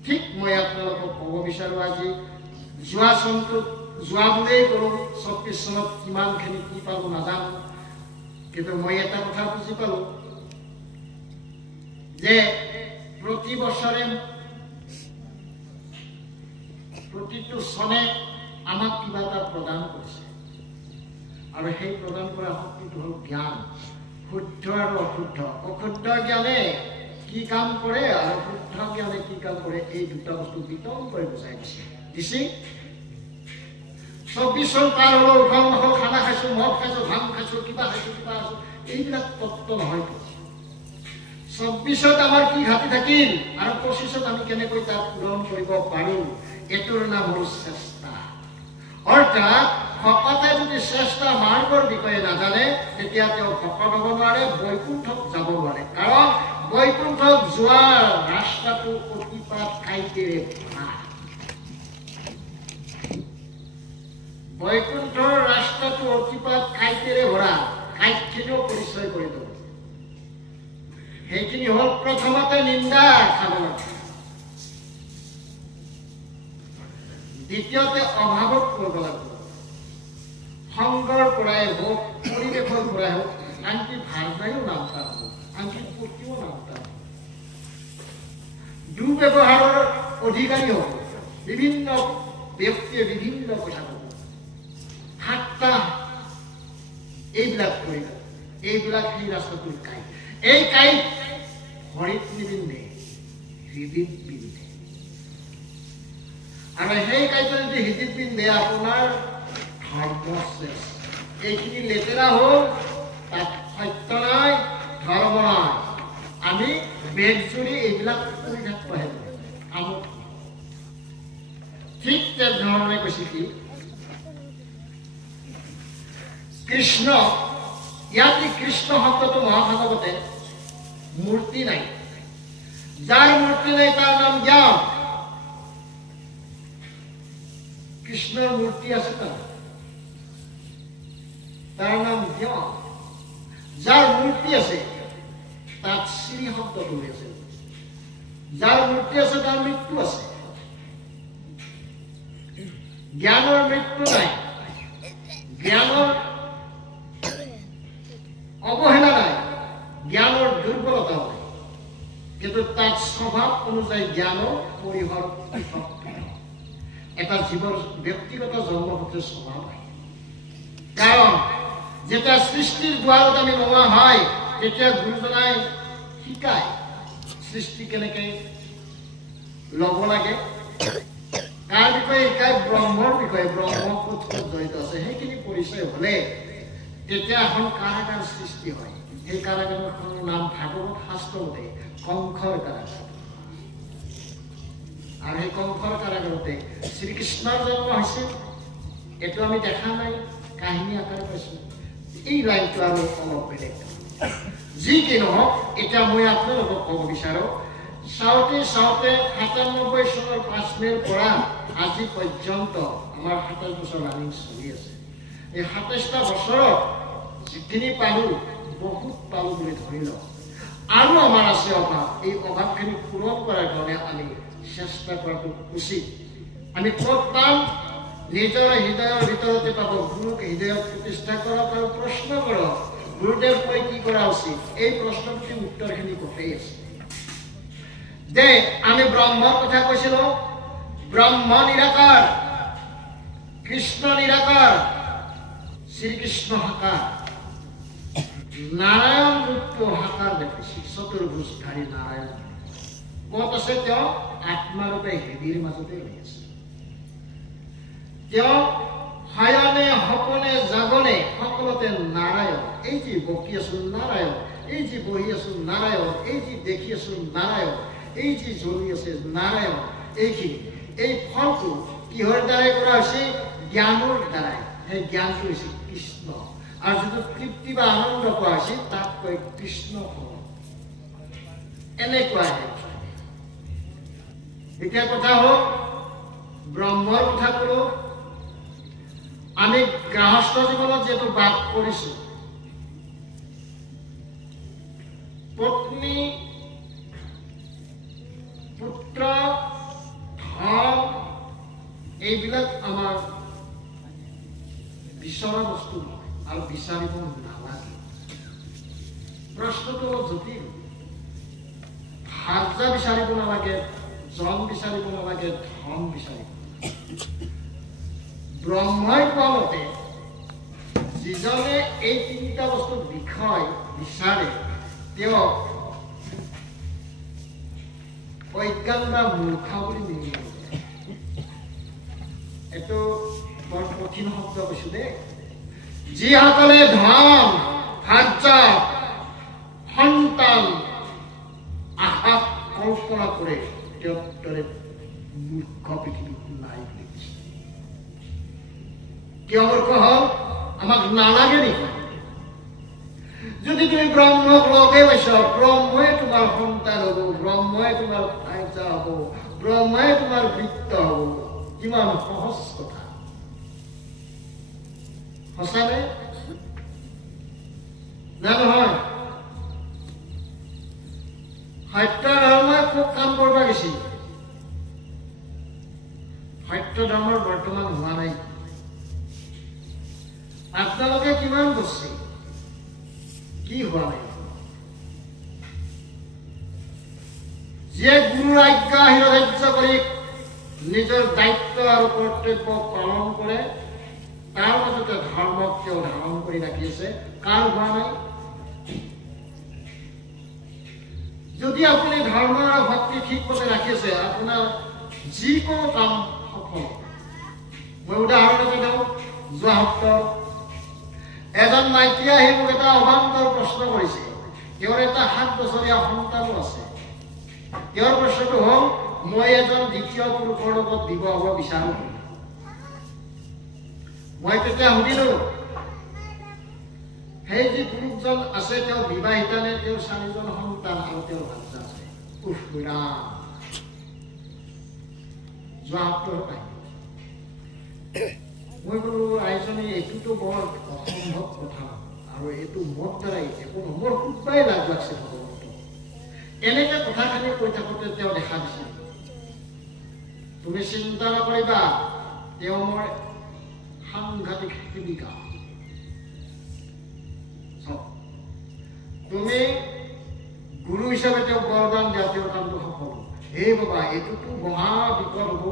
ঠিক মই আপোনালোকক ক'ব বিচাৰো, আজি যোৱা চনটোত যোৱা বুলিয়েই কৰো, 24 চনত কিমানখিনি কি পালো নাজানো, কিন্তু মই এটা কথা বুজি পালো যে প্ৰতি বছৰে প্ৰতিটো চনে আমাক কিবা এটা প্ৰদান কৰিছে। আৰু সেই প্ৰদান কৰা শক্তিটো হ'ল জ্ঞান, শুদ্ধ আৰু অশুদ্ধ। অশুদ্ধ জ্ঞানে কি কাম কৰে আৰু শুদ্ধ জ্ঞানে কি কাম কৰে, এই দুটা বস্তু বিতংকৈ বুজাই দিছে। 24 চন পাৰ হলো, উখল মাখল খানা খাইছো, মদ খাইছো, ভাং খাইছো, কিবা খাইছো, এইবিলাক তত্ত্ব নহয়। 24ত আমাৰ কি ঘাটি থাকিল আৰু 25ত আমি কেনেকৈ তাক পূৰণ কৰিব পাৰো, এইটোৰ নাম হ'ল চেষ্টা। অৰ্থাৎ ভকতে যদি চেষ্টা মাৰ্গৰ বিষয়ে নাজানে, তেতিয়া তেওঁ ভকত হ'ব নোৱাৰে, বৈকুণ্ঠত যাব নোৱাৰে। কাৰণ বৈকুণ্ঠত যোৱাৰ ৰাস্তাটো অতিপাত কাঁইটেৰে ভৰা। বৈকুণ্ঠৰ ৰাস্তাটো অতিপাত কাঁইটেৰে ভৰা। কাঁইটখিনিও পৰিচয় কৰি দিব। সেইখিনি হ'ল প্ৰথমতে নিন্দা খাব লাগে, দ্বিতীয়তে অভাৱত কৰিব লাগিব, সংগৰ পৰাই হওক, পৰিৱেশৰ পৰাই হওক, আনকি ভাৰদায়ো নামতা হ'ব, আনকি পতিও নামতা হ'ব, দুৰ্ব্যৱহাৰৰ অধিকাৰী হ'ব, বিভিন্ন ব্যক্তিয়ে বিভিন্ন কথা ক'ব, ঠাট্টা এইবিলাক কৰিব। এইবিলাক সেই ৰাস্তাটোৰ কাঁইট। এই কাঁইট ভৰিত নিবিন্ধে, হৃদিত পিন্ধে। আৰু সেই কাঁইটে যদি হৃদিত পিন্ধে, আপোনাৰ ধৰ্ম শেষ। এইখিনি লেতেৰা হ'ল, তাত সত্য নাই, ধৰ্ম নাই। আমি বেদ জুৰি এইবিলাক কৰি থাকিবহে আমোক। ঠিক তেনেধৰণে কৈছে কি কৃষ্ণ, ইয়াতে কৃষ্ণ শব্দটো মহাভাগৱতে মূৰ্তি নাই। যাৰ মূৰ্তি নাই তাৰ নাম জ্ঞান। কৃষ্ণৰ মূৰ্তি আছে তাৰ নাম জ্ঞান। যাৰ মূৰ্তি আছে তাত শ্ৰী শব্দটো আছে। যাৰ মূৰ্তি আছে তাৰ মৃত্যু আছে। জ্ঞানৰ মৃত্যু নাই, জ্ঞানৰ অৱহেলা নাই, জ্ঞানৰ দুৰ্বলতা নাই। কিন্তু তাত স্বভাৱ অনুযায়ী জ্ঞানৰ পৰিসৰ এটা জীৱৰ ব্যক্তিগত জন্মগত স্বভাৱ নাই। কাৰণ যেতিয়া সৃষ্টিৰ দ্বাৰত আমি নোহোৱা হয়, তেতিয়া গুৰুজনাই শিকায় সৃষ্টি কেনেকে ল'ব লাগে, তাৰ বিষয়ে শিকায়, ব্ৰহ্মৰ বিষয়ে, ব্ৰহ্ম ক'ত ক'ত জড়িত আছে, সেইখিনি পৰিচয় হ'লে তেতিয়া এখন কাৰাগাৰ সৃষ্টি হয়। সেই কাৰাগাৰখনৰ নাম ভাগৱত শাস্ত্ৰমতে কংসৰ কাৰাগাৰ। আৰু সেই কংসৰ কাৰাগাৰতে শ্ৰীকৃষ্ণৰ জন্ম হৈছিল। এইটো আমি দেখা নাই, কাহিনী আকাৰে পাইছোঁ। এই লাইনটো আৰু অলপ বেলেগ। যি কি নহওক, এতিয়া মই আপোনালোকক ক'ব বিচাৰোঁ, চাওঁতে ৯৭ চনৰ ৫ মে'ৰ পৰা আজি পৰ্যন্ত আমাৰ ২৭ বছৰ ৰানিং চলি আছে। এই ২৭টা বছৰত যিখিনি পালোঁ, বহুত পালোঁ বুলি ধৰি লওঁ। আৰু আমাৰ আছে অভাৱ। এই অভাৱখিনি পূৰণ কৰাৰ কাৰণে আমি চেষ্টা কৰাটো উচিত। আমি ক'ত পাম? নিজৰ হৃদয়ৰ ভিতৰতে পাব। গুৰুক হৃদয়ত প্ৰতিষ্ঠা কৰক আৰু প্ৰশ্ন কৰক, গুৰুদেৱ মই কি কৰা উচিত? এই প্ৰশ্নটোৰ উত্তৰখিনি ক'তেই আছে। যে আমি ব্ৰহ্মৰ কথা কৈছিলোঁ, ব্ৰহ্ম নিৰাকাৰ, কৃষ্ণ নিৰাকাৰ, শ্ৰীকৃষ্ণ সাকাৰ, নাৰায়ণ ৰূপটো সাকাৰ দেখিছে, চতুৰ্ভুজধাৰী নাৰায়ণ। ক'ত আছে তেওঁ? আত্মাৰূপে হৃদিৰ মাজতে ৰৈ আছে। তেওঁ শয়নে সপনে জাগনে সকলোতে নাৰায়ণ। এই যি বকি আছো নাৰায়ণ, এই যি বহি আছো নাৰায়ণ, এই যি দেখি আছো নাৰায়ণ, এই যি জ্বলি আছে নাৰায়ণ। এইখিনি, এই ফলটো কিহৰ দ্বাৰাই কৰা হৈছে? জ্ঞানৰ দ্বাৰাই। সেই জ্ঞানটো হৈছে কৃষ্ণ। আৰু যিটো তৃপ্তি বা আনন্দ পোৱা হৈছে তাক কয় কৃষ্ণ ফল। এনেকুৱা এতিয়া কথা হ'ল, ব্ৰহ্মৰ কথা ক'লো। আমি গৃহস্থ জীৱনত যিহেতু বাস কৰিছো, পত্নী, পুত্ৰ, ধন, এইবিলাক আমাৰ বিচৰা বস্তু নহয় আৰু বিচাৰিব নালাগে। প্ৰশ্নটো অলপ জটিল। ভাৰ্যা বিচাৰিব নালাগে, জন বিচাৰিব নালাগে, ধন বিচাৰিব। ব্ৰহ্মই কোৱা মতে যিজনে এই তিনিটা বস্তুৰ বিষয় বিচাৰে তেওঁ অজ্ঞান বা মূৰ্খা বুলি নিৰ্ণয় কৰে। এইটো বৰ কঠিন শব্দ কৈছো দেই। যিসকলে ধন, ভাৰ্যা, সন্তান আশা কল্পনা কৰে তেওঁৰ দৰে মূৰ্খ পৃথিৱীত নাই বুলি কৈছে। কিয় মূৰ্খ হ'ল? আমাক নালাগে নেকি? যদি তুমি ব্ৰহ্মক লগে পাইছ, ব্ৰহ্মই তোমাৰ সন্তান হ'ব, ব্ৰহ্মই তোমাৰ ভাৰ্যা হ'ব, ব্ৰহ্মই তোমাৰ বৃত্ত হ'ব। কিমান সহজ কথা, সঁচানে? না নহয়? সত্য ধৰ্মই খুব কাম কৰিব গৈছে। সত্য ধৰ্মৰ বৰ্তমান হোৱা নাই। আপোনালোকে কিমান বস্তু কি হোৱা নাই? যিয়ে গুৰুৰ আজ্ঞা শিৰোধাৰ্য কৰি নিজৰ দায়িত্ব আৰু কৰ্তব্য পালন কৰে, তাৰ মাজতে ধৰ্মক তেওঁ ধাৰণ কৰি ৰাখি আছে। কাৰ হোৱা নাই? যদি আপুনি ধৰ্ম আৰু ভক্তি ঠিকমতে ৰাখিছে, আপোনাৰ যিকোনো কাম সফল। মই উদাহৰণ এটা দিওঁ। যোৱা সপ্তাহ এজন মাইকীয়ে আহি মোক এটা অবান্তৰ প্ৰশ্ন কৰিছে। তেওঁৰ এটা ৭ বছৰীয়া সন্তানো আছে। তেওঁৰ প্ৰশ্নটো হ'ল, মই এজন দ্বিতীয় পুৰুষৰ লগত বিবাহ হ'ব বিচাৰো। মই তেতিয়া সুধিলো, সেই যি পুৰুষজন আছে তেওঁ বিবাহিতা নে? তেওঁৰ ৪জন সন্তান আৰু তেওঁৰ ভাৰ্যা আছে। উফ ৰাম! যোৱা সপ্তাহৰ কাহিনী। মই ক'লো, আইজনী এইটোতো বৰ অসম্ভৱ কথা, আৰু এইটো মোৰ দ্বাৰাই একো মোৰ খুবেই লাজ লাগছে। এনেকে কথাখিনি কৈ থাকোঁতে তেওঁ দেখা দিছিল, তুমি চিন্তা নকৰিবা, তেওঁ মোৰ সাংঘাতিক সেৱিকা। তুমি গুৰু হিচাপে তেওঁক বৰদান দিয়া, তেওঁৰ কামটো সফল। হে বাবা, এইটোতো মহা বিপদ হ'ব।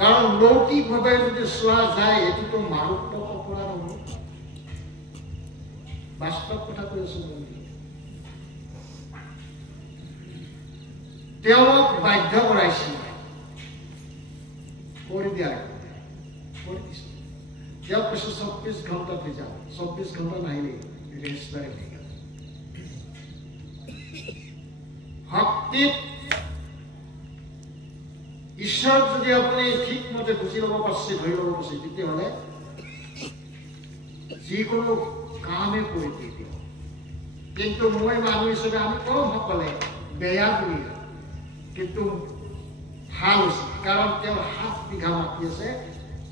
কাৰণ লৌকিকভাৱে যদি চোৱা যায়, এইটোতো মাৰাত্মক অপৰাধ হ'ব। বাস্তৱ কথা কৈ আছো। তেওঁক বাধ্য কৰাইছিল কৰি দিয়াৰ। কৰি দিছিল। তেওঁক কৈছো ২৪ ঘণ্টাতে যাওঁ। ২৪ ঘণ্টা নাহিলে ৰেজিষ্টাৰে হৈ গ'ল। ভক্তিত ঈশ্বৰক যদি আপুনি ঠিকমতে বুজি ল'ব পাৰিছে, ধৰি ল'ব পাৰিছে, তেতিয়াহ'লে যিকোনো কামে কৰি দিব। কিন্তু মই মানুহ হিচাপে আমি কম সকলে বেয়া বুলি, কিন্তু ভাল হৈছে, কাৰণ তেওঁৰ 7 বিঘা মাটি আছে,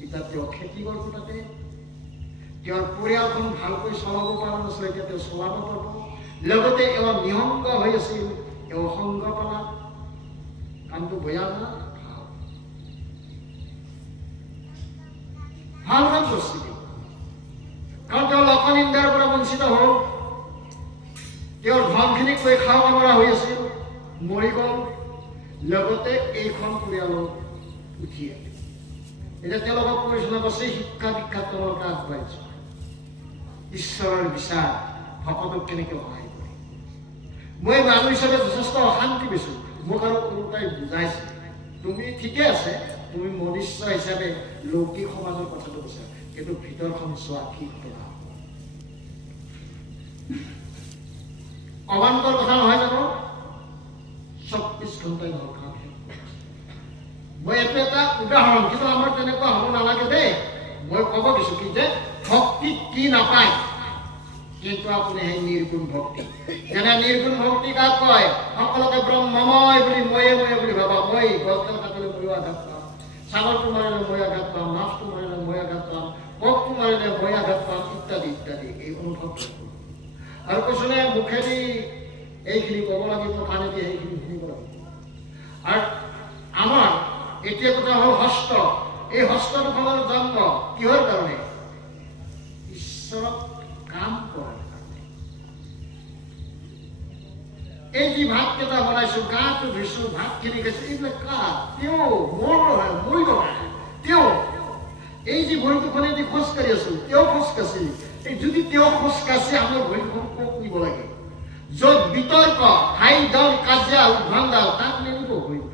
এতিয়া তেওঁ খেতি কৰিব তাতে, তেওঁৰ পৰিয়ালখন ভালকৈ চলাব পৰা নাছিলে, এতিয়া তেওঁ চলাব পাৰিব। লগতে এওঁ নিসংগ হৈ আছিল, এওঁ সংগ পালা, কামটো বেয়া না, ভাল কাম কৰিছিল, কাৰণ তেওঁ লোকনিন্দাৰ পৰা বঞ্চিত হ'ল, তেওঁৰ ধনখিনিক লৈ খাব পৰা হৈ আছিল, মৰি গ'ল, লগতে এইখন পৰিয়ালত উঠি আহিল। এতিয়া তেওঁলোকক পৰিচালনা কৰিছে, শিক্ষা দীক্ষাত তেওঁলোকে আগবাঢ়িছে, ঈশ্বৰৰ বিচাৰ ভকতক কেনেকৈ সহায় কৰে। মই মানুহ হিচাপে যথেষ্ট অশান্তি পাইছো, মোক আৰু কোনোবাই বুজাইছে, তুমি ঠিকে আছে, তুমি মনুষ্য হিচাপে লৌকিক সমাজৰ কথাটো কৈছা, কিন্তু ভিতৰখন চোৱা কি ঘটনা। অবান্তৰ কথা নহয় জানো? 24 ঘণ্টাই নৰখাওঁ। মই এইটো এটা উদাহৰণ, কিন্তু আমাৰ তেনেকুৱা হ'ব নালাগে দেই। মই ক'ব দিছো কি যে ভক্তিত কি নাপায়, কিন্তু আপুনি সেই নিৰ্গুণ ভক্তি, যেনে নিৰ্গুণ ভক্তি কাক কয়? সকলোকে ব্ৰহ্মময় বুলি ময়ে ময়ে বুলি ভাবা। মই গছডাল কাটিলে ময়ো আঘাত পাম, ছাগলটো মাৰিলে মই আঘাত পাম, মাছটো মাৰিলে মই আঘাত পাম, পথটো মাৰিলে মই আঘাত পাম, ইত্যাদি ইত্যাদি। এই অনুভৱ আৰু কৈছনে মুখেদি এইখিনি ক'ব লাগিব, কাণেদি সেইখিনি শুনিব লাগিব। আৰু আমাৰ এতিয়া কথা হ'ল হস্ত। এই হস্ত দুখনৰ জন্ম কিহৰ কাৰণে? ঈশ্বৰক কাম কৰাৰ কাৰণে। এই যি ভাতকেইটা বনাইছো, গাটো ধুইছো, ভাতখিনি খাইছো, এইবিলাক কাৰ? তেওঁ মোৰ নহয়, মই নহয়, তেওঁ। এই যি ভৰি দুখনেদি খোজকাঢ়ি আছো, তেওঁ খোজকাঢ়ি। এই যদি তেওঁ খোজকাঢ়ি আমাৰ ভৰিখন ক'ত নিব লাগে? য'ত বিতৰ্ক, হাই দল, কাজিয়া, উদ্ভণ্ডাল, তাক নিনিব ভৰিখন।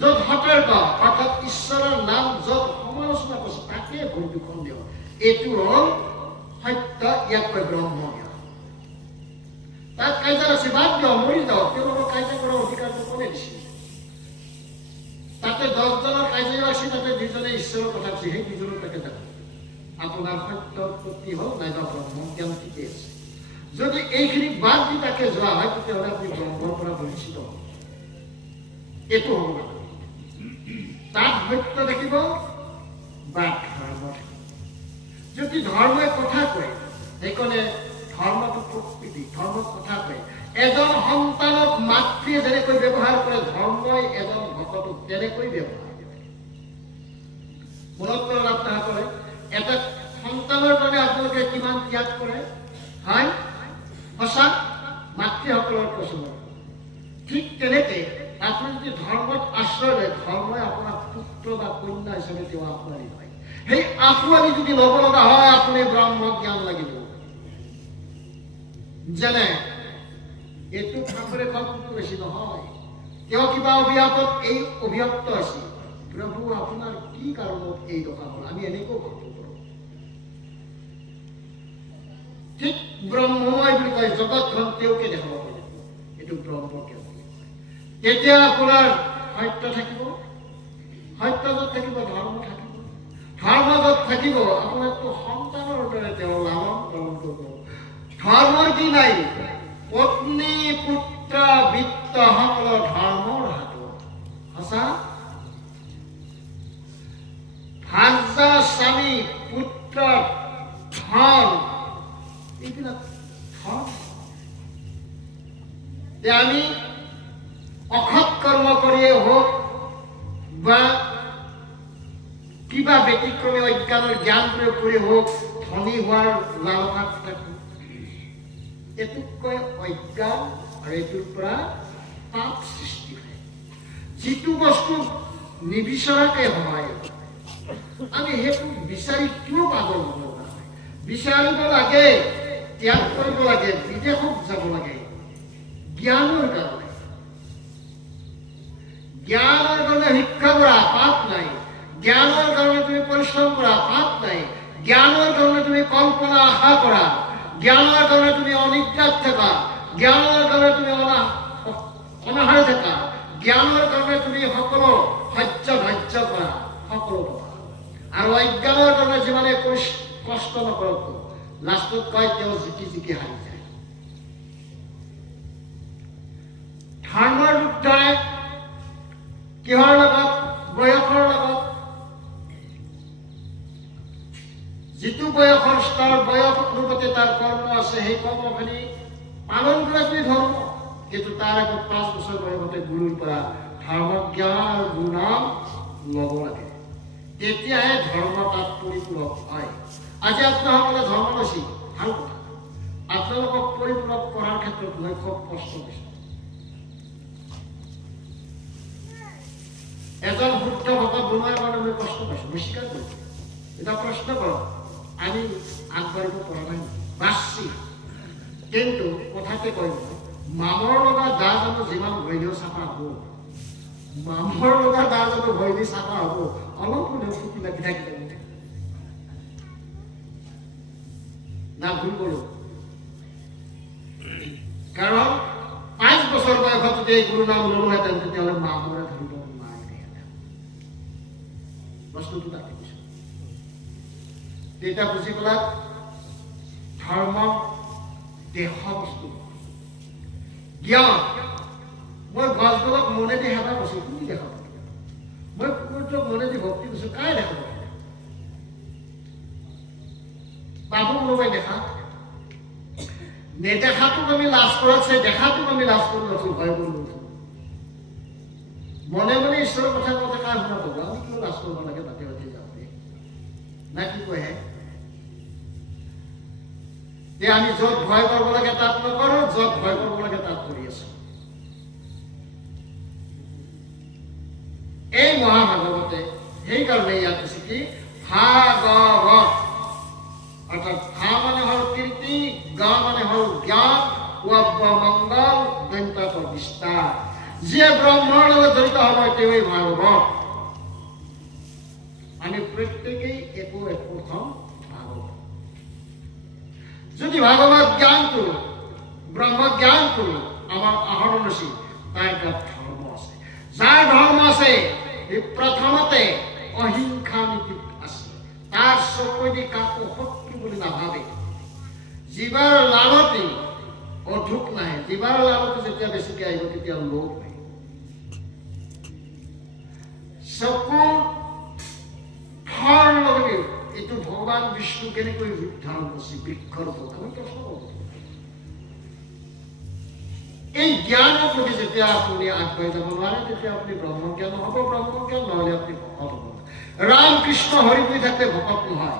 য'ত সতৰ্ক, অৰ্থাৎ ঈশ্বৰৰ নাম য'ত সমালোচনা কৰিছে, তাকে ভৰি দুখন দিয়ক। এইটো হ'ল সত্য, ইয়াক কয় ব্ৰহ্ম জ্ঞান। তাত কাজিয়া আছে, বাদ দিয়ক, মৰি যাওক, তেওঁলোকক কাজিয়া কৰাৰ অধিকাৰটো কোনে দিছিল? তাতে 10 জনৰ কাজিয়া আছে, তাতে 2 জনে ঈশ্বৰৰ কথা কৈছে, সেই 2 জনৰ তাকে যাব। আপোনাৰ সত্যৰ প্ৰতি হ'ল নাইবা ব্ৰহ্ম জ্ঞান ঠিকে আছে। যদি এইখিনি বাদ দি তাকে যোৱা হয়, তেতিয়াহ'লে আপুনি ব্ৰহ্মৰ পৰা বঞ্চিত হ'ব। এইটো হ'ব লাগে। তাত সত্য থাকিব বা ধৰ্ম থাকিব। যদি ধৰ্মই কথা কয়, সেইকাৰণে ধৰ্মটো প্ৰকৃতি, ধৰ্মত কথা কয়। এজন সন্তানক মাতৃয়ে যেনেকৈ ব্যৱহাৰ কৰে, ধৰ্মই এজন ভকতক তেনেকৈ ব্যৱহাৰ কৰে। মনত কৰক আপোনাসকলে, এটা সন্তানৰ কাৰণে আপোনালোকে কিমান ত্যাগ কৰে, হয় সঁচা? মাতৃসকলৰ প্ৰশ্ন। ঠিক তেনেকে আপুনি যদি ধৰ্মত আশ্ৰয় লয়, ধৰ্মই আপোনাক পুত্ৰ বা কন্যা হিচাপে তেওঁ আঁকোৱালি লয়। সেই আঁকোৱালি যদি ল'ব লগা হয়, আপুনি ব্ৰহ্ম জ্ঞান লাগিব। যেনে এইটো কামৰে কল্পটো বেছি নহয়, তেওঁ কিবা অভিশাপত এই অভিযুক্ত আছিল, প্ৰভু আপোনাৰ কি কাৰণত এই দশা হ'ল, আমি এনেকৈ ভাবো। ঠিক ব্ৰহ্মময় বুলি কয়, জগতখন তেওঁকে দেখাব পাৰিব, এইটো ব্ৰহ্ম জ্ঞান। তেতিয়া আপোনাৰ সত্য থাকিব, সত্য য'ত থাকিব ধৰ্ম থাকিব, ধৰ্ম য'ত থাকিব আপোনাৰতো সন্তানৰ দৰে তেওঁ লালন পালন কৰিব। ধৰ্মৰ কি নাই? পত্নী পুত্ৰ বিত্ত সকলো ধৰ্মৰ হাতত। সঁচা? ভাৰ্যা স্বামী পুত্ৰ ধন, এইবিলাক ধন। আমি অসৎ কৰ্ম কৰিয়ে হওক বা কিবা ব্যতিক্ৰমী অজ্ঞানৰ জ্ঞান প্ৰয়োগ কৰি হওক ধনী হোৱাৰ লালসাত থাকো। এইটোক কয় অজ্ঞান, আৰু এইটোৰ পৰা পাপ সৃষ্টি হয়। যিটো বস্তু নিবিচৰাকে হয়, আমি সেইটো বিচাৰি কিয় পাগল হ'ব লগা হয়? বিচাৰিব লাগে, ত্যাগ কৰিব লাগে, বিদেশত যাব লাগে জ্ঞানৰ কাৰণে। জ্ঞানৰ কাৰণে শিক্ষা কৰা, পাপ নাই। জ্ঞানৰ কাৰণে তুমি পৰিশ্ৰম কৰা, পাপ নাই। জ্ঞানৰ কাৰণে তুমি কল্পনা আশা কৰা, জ্ঞানৰ কাৰণে তুমি অনিদ্ৰাত থাকা, জ্ঞানৰ কাৰণে তুমি অনাহাৰে থাকা, জ্ঞানৰ কাৰণে তুমি সকলো সহ্য ধৈৰ্য কৰা সকলো পাবা আৰু অজ্ঞানৰ কাৰণে যিমানে কষ্ট নকৰক লাষ্টত কয় তেওঁ জিকি হাৰি যায় ধৰ্মৰ যুদ্ধই কিহৰ লগত বয়সৰ লগত যিটো বয়সৰ স্তৰ বয়স অনুপাতে তাৰ কৰ্ম আছে সেই কৰ্মখিনি পালন কৰাটোৱেই ধৰ্ম কিন্তু তাৰ আগত 5 বছৰ বয়সতে গুৰুৰ পৰা ধৰ্ম জ্ঞান আৰু গুণাম ল'ব লাগে তেতিয়াহে ধৰ্ম তাত পৰিপূৰক হয় আজি আপোনাসকলে ধৰ্ম লৈছে ভাল কথা আপোনালোকক পৰিপূৰক কৰাৰ ক্ষেত্ৰত মই খুব কষ্ট পাইছোঁ এজন শুদ্ধ ভকত বনোৱাৰ কাৰণে মই কষ্ট পাইছোঁ মই স্বীকাৰ কৰিছোঁ এটা প্ৰশ্ন কৰক আমি আগবাঢ়িব পৰা নাই বাছি কিন্তু কথাতে কয় মামৰ লগা দা জানো যিমান ভৰিলেও চাফা হ'ব মামৰ লগা দা জানো ভৰিলে চাফা হ'ব অলপ হ'লেও ফুটি লাগি থাকিব না ভুল কৰোঁ কাৰণ 5 বছৰ বয়সত যদি এই গুৰু নাম ল'লোহেঁতেন তেতিয়াহ'লে মামৰে ধৰিব নোৱাৰিলেহেঁতেন বস্তুটো তাকে কৈছোঁ তেতিয়া বুজি পেলাক ধৰ্ম দেহ বস্তু জ্ঞান মই গছবোৰক মনেদি হেঁপাহ কৈছোঁ তুমি দেখা পাব মই কুকুৰটোক মনেদি ভক্তি কৈছোঁ কাই দেখা পাব বাবু কোনোবাই দেখা নেদেখাটোক আমি লাজ কৰাতছে দেখাটোক আমি লাজ কৰি লৈছোঁ ভয় কৰি লৈছোঁ মনে মনে ঈশ্বৰৰ কথা কওঁতে কাৰ শুনা পাব আমি কিয় লাজ কৰিব লাগে বাটে বাটে যাওঁতে না কি কয়হে যে আমি য'ত ভয় কৰিব লাগে তাত নকৰোঁ য'ত ভয় কৰিব লাগে তাত কৰি আছোঁ এই মহাভাগৱতে সেইকাৰণে ইয়াত আছে কি ভাগৱত অৰ্থাৎ ভা মানে হ'ল কীৰ্তি গ মানে হ'ল জ্ঞান ৱ মংগল দন্ত বিস্তাৰ যিয়ে ব্ৰহ্মৰ লগত জড়িত হ'ব তেওঁই ভাগৱত আমি প্ৰত্যেকেই একো প্ৰথম ভাগৱত যদি ভাগৱত জ্ঞান কৰোঁ ব্ৰহ্ম জ্ঞান কৰোঁ আমাৰ আহৰণ আছে তাৰ গাত ধৰ্ম আছে যাৰ ধৰ্ম আছে এই প্ৰথমতে অহিংসা নীতি আছে তাৰ চকুদি কাকো শত্ৰু বুলি নাভাবে জীৱাৰ লালতি অধুক নাহে জীৱাৰ লালতি যেতিয়া বেছিকৈ আহিব তেতিয়া লোভ নাই চকু ফল লগে এইটো ভগৱান বিষ্ণু কেনেকৈ ৰূপ ধাৰণ কৰিছে বৃক্ষৰ ওপৰত আমি প্ৰশ্ন কৰোঁ এই জ্ঞানৰ প্ৰতি যেতিয়া আপুনি আগবাঢ়ি যাব নোৱাৰে তেতিয়া আপুনি ব্ৰহ্মজ্ঞান নহ'ব ব্ৰহ্মজ্ঞান নহ'লে আপুনি ভকত হ'ব ৰাম কৃষ্ণ হৰি কৰি থাকিলে ভকত নহয়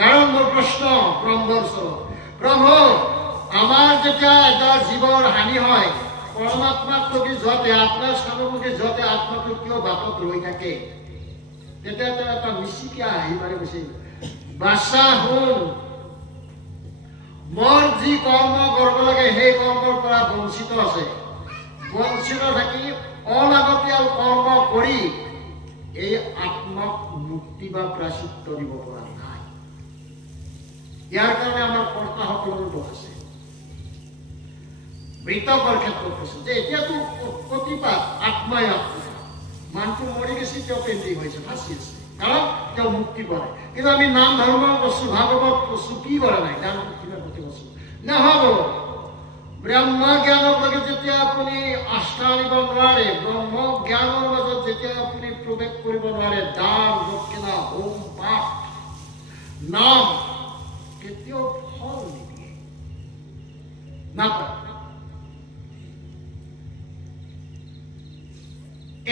কাৰণ মোৰ প্ৰশ্ন ব্ৰহ্মৰ ওচৰত প্ৰভু আমাৰ যেতিয়া এটা জীৱৰ হানি হয় পৰমাত্মাক প্ৰতি যোৱাতে আত্মাৰ স্থানমুখে যোৱাতে আত্মাটো কিয় বাটত ৰৈ থাকে তেতিয়া তেওঁ এটা মিচিকিয়া আহি মাৰি গৈছে বাছা শুন মোৰ যি কৰ্ম কৰিব লাগে সেই কৰ্মৰ পৰা বঞ্চিত আছে বঞ্চিত থাকি অলাগতিয়াল কৰ্ম কৰি এই আত্মাক মুক্তি বা প্ৰাচিত্য দিব পৰা নাই ইয়াৰ কাৰণে আমাৰ কৰ্তাসকলৰ দোষ আছে মৃতকৰ ক্ষেত্ৰত কৈছে যে এতিয়াতো প্ৰতিপাত আত্মাই আত্মা মানুহটো মৰি গৈছে তেওঁ পেণ্ডিং হৈছে ফাঁচি আছে কাৰণ তেওঁ মুক্তি কৰে কিন্তু আমি নাম ধৰ্ম কৈছোঁ ভাগৱত কৈছোঁ কি কৰা নাই জ্ঞান কিবা প্ৰতি কৈছোঁ নহ'ব ব্ৰহ্ম জ্ঞানৰ লগত যেতিয়া আপুনি আস্থা আনিব নোৱাৰে ব্ৰহ্ম জ্ঞানৰ মাজত যেতিয়া আপুনি প্ৰৱেশ কৰিব নোৱাৰে দান দক্ষিণা হোম পাঠ নাম কেতিয়াও ফল নিদিয়ে নাপায়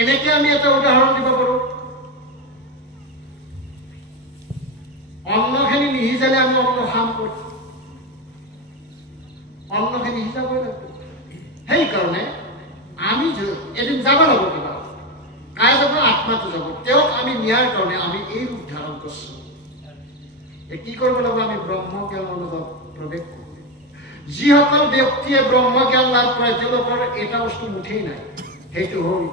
এনেকে আমি এটা উদাহৰণ দিব পাৰোঁ অন্নখিনি নিসিজালে আমি অন্ন খাম কৰোঁ অন্নখিনি সিজাবই লাগিব সেইকাৰণে আমি এদিন যাব লাগিব কিবা কাই যাব আত্মাটো যাব তেওঁক আমি নিয়াৰ কাৰণে আমি এই ৰূপ ধাৰণ কৰিছোঁ কি কৰিব লাগিব আমি ব্ৰহ্মজ্ঞানৰ লগত প্ৰৱেশ কৰোঁ যিসকল ব্যক্তিয়ে ব্ৰহ্মজ্ঞান লাভ কৰে তেওঁলোকৰ এটা বস্তু মুঠেই নাই সেইটো হ'ল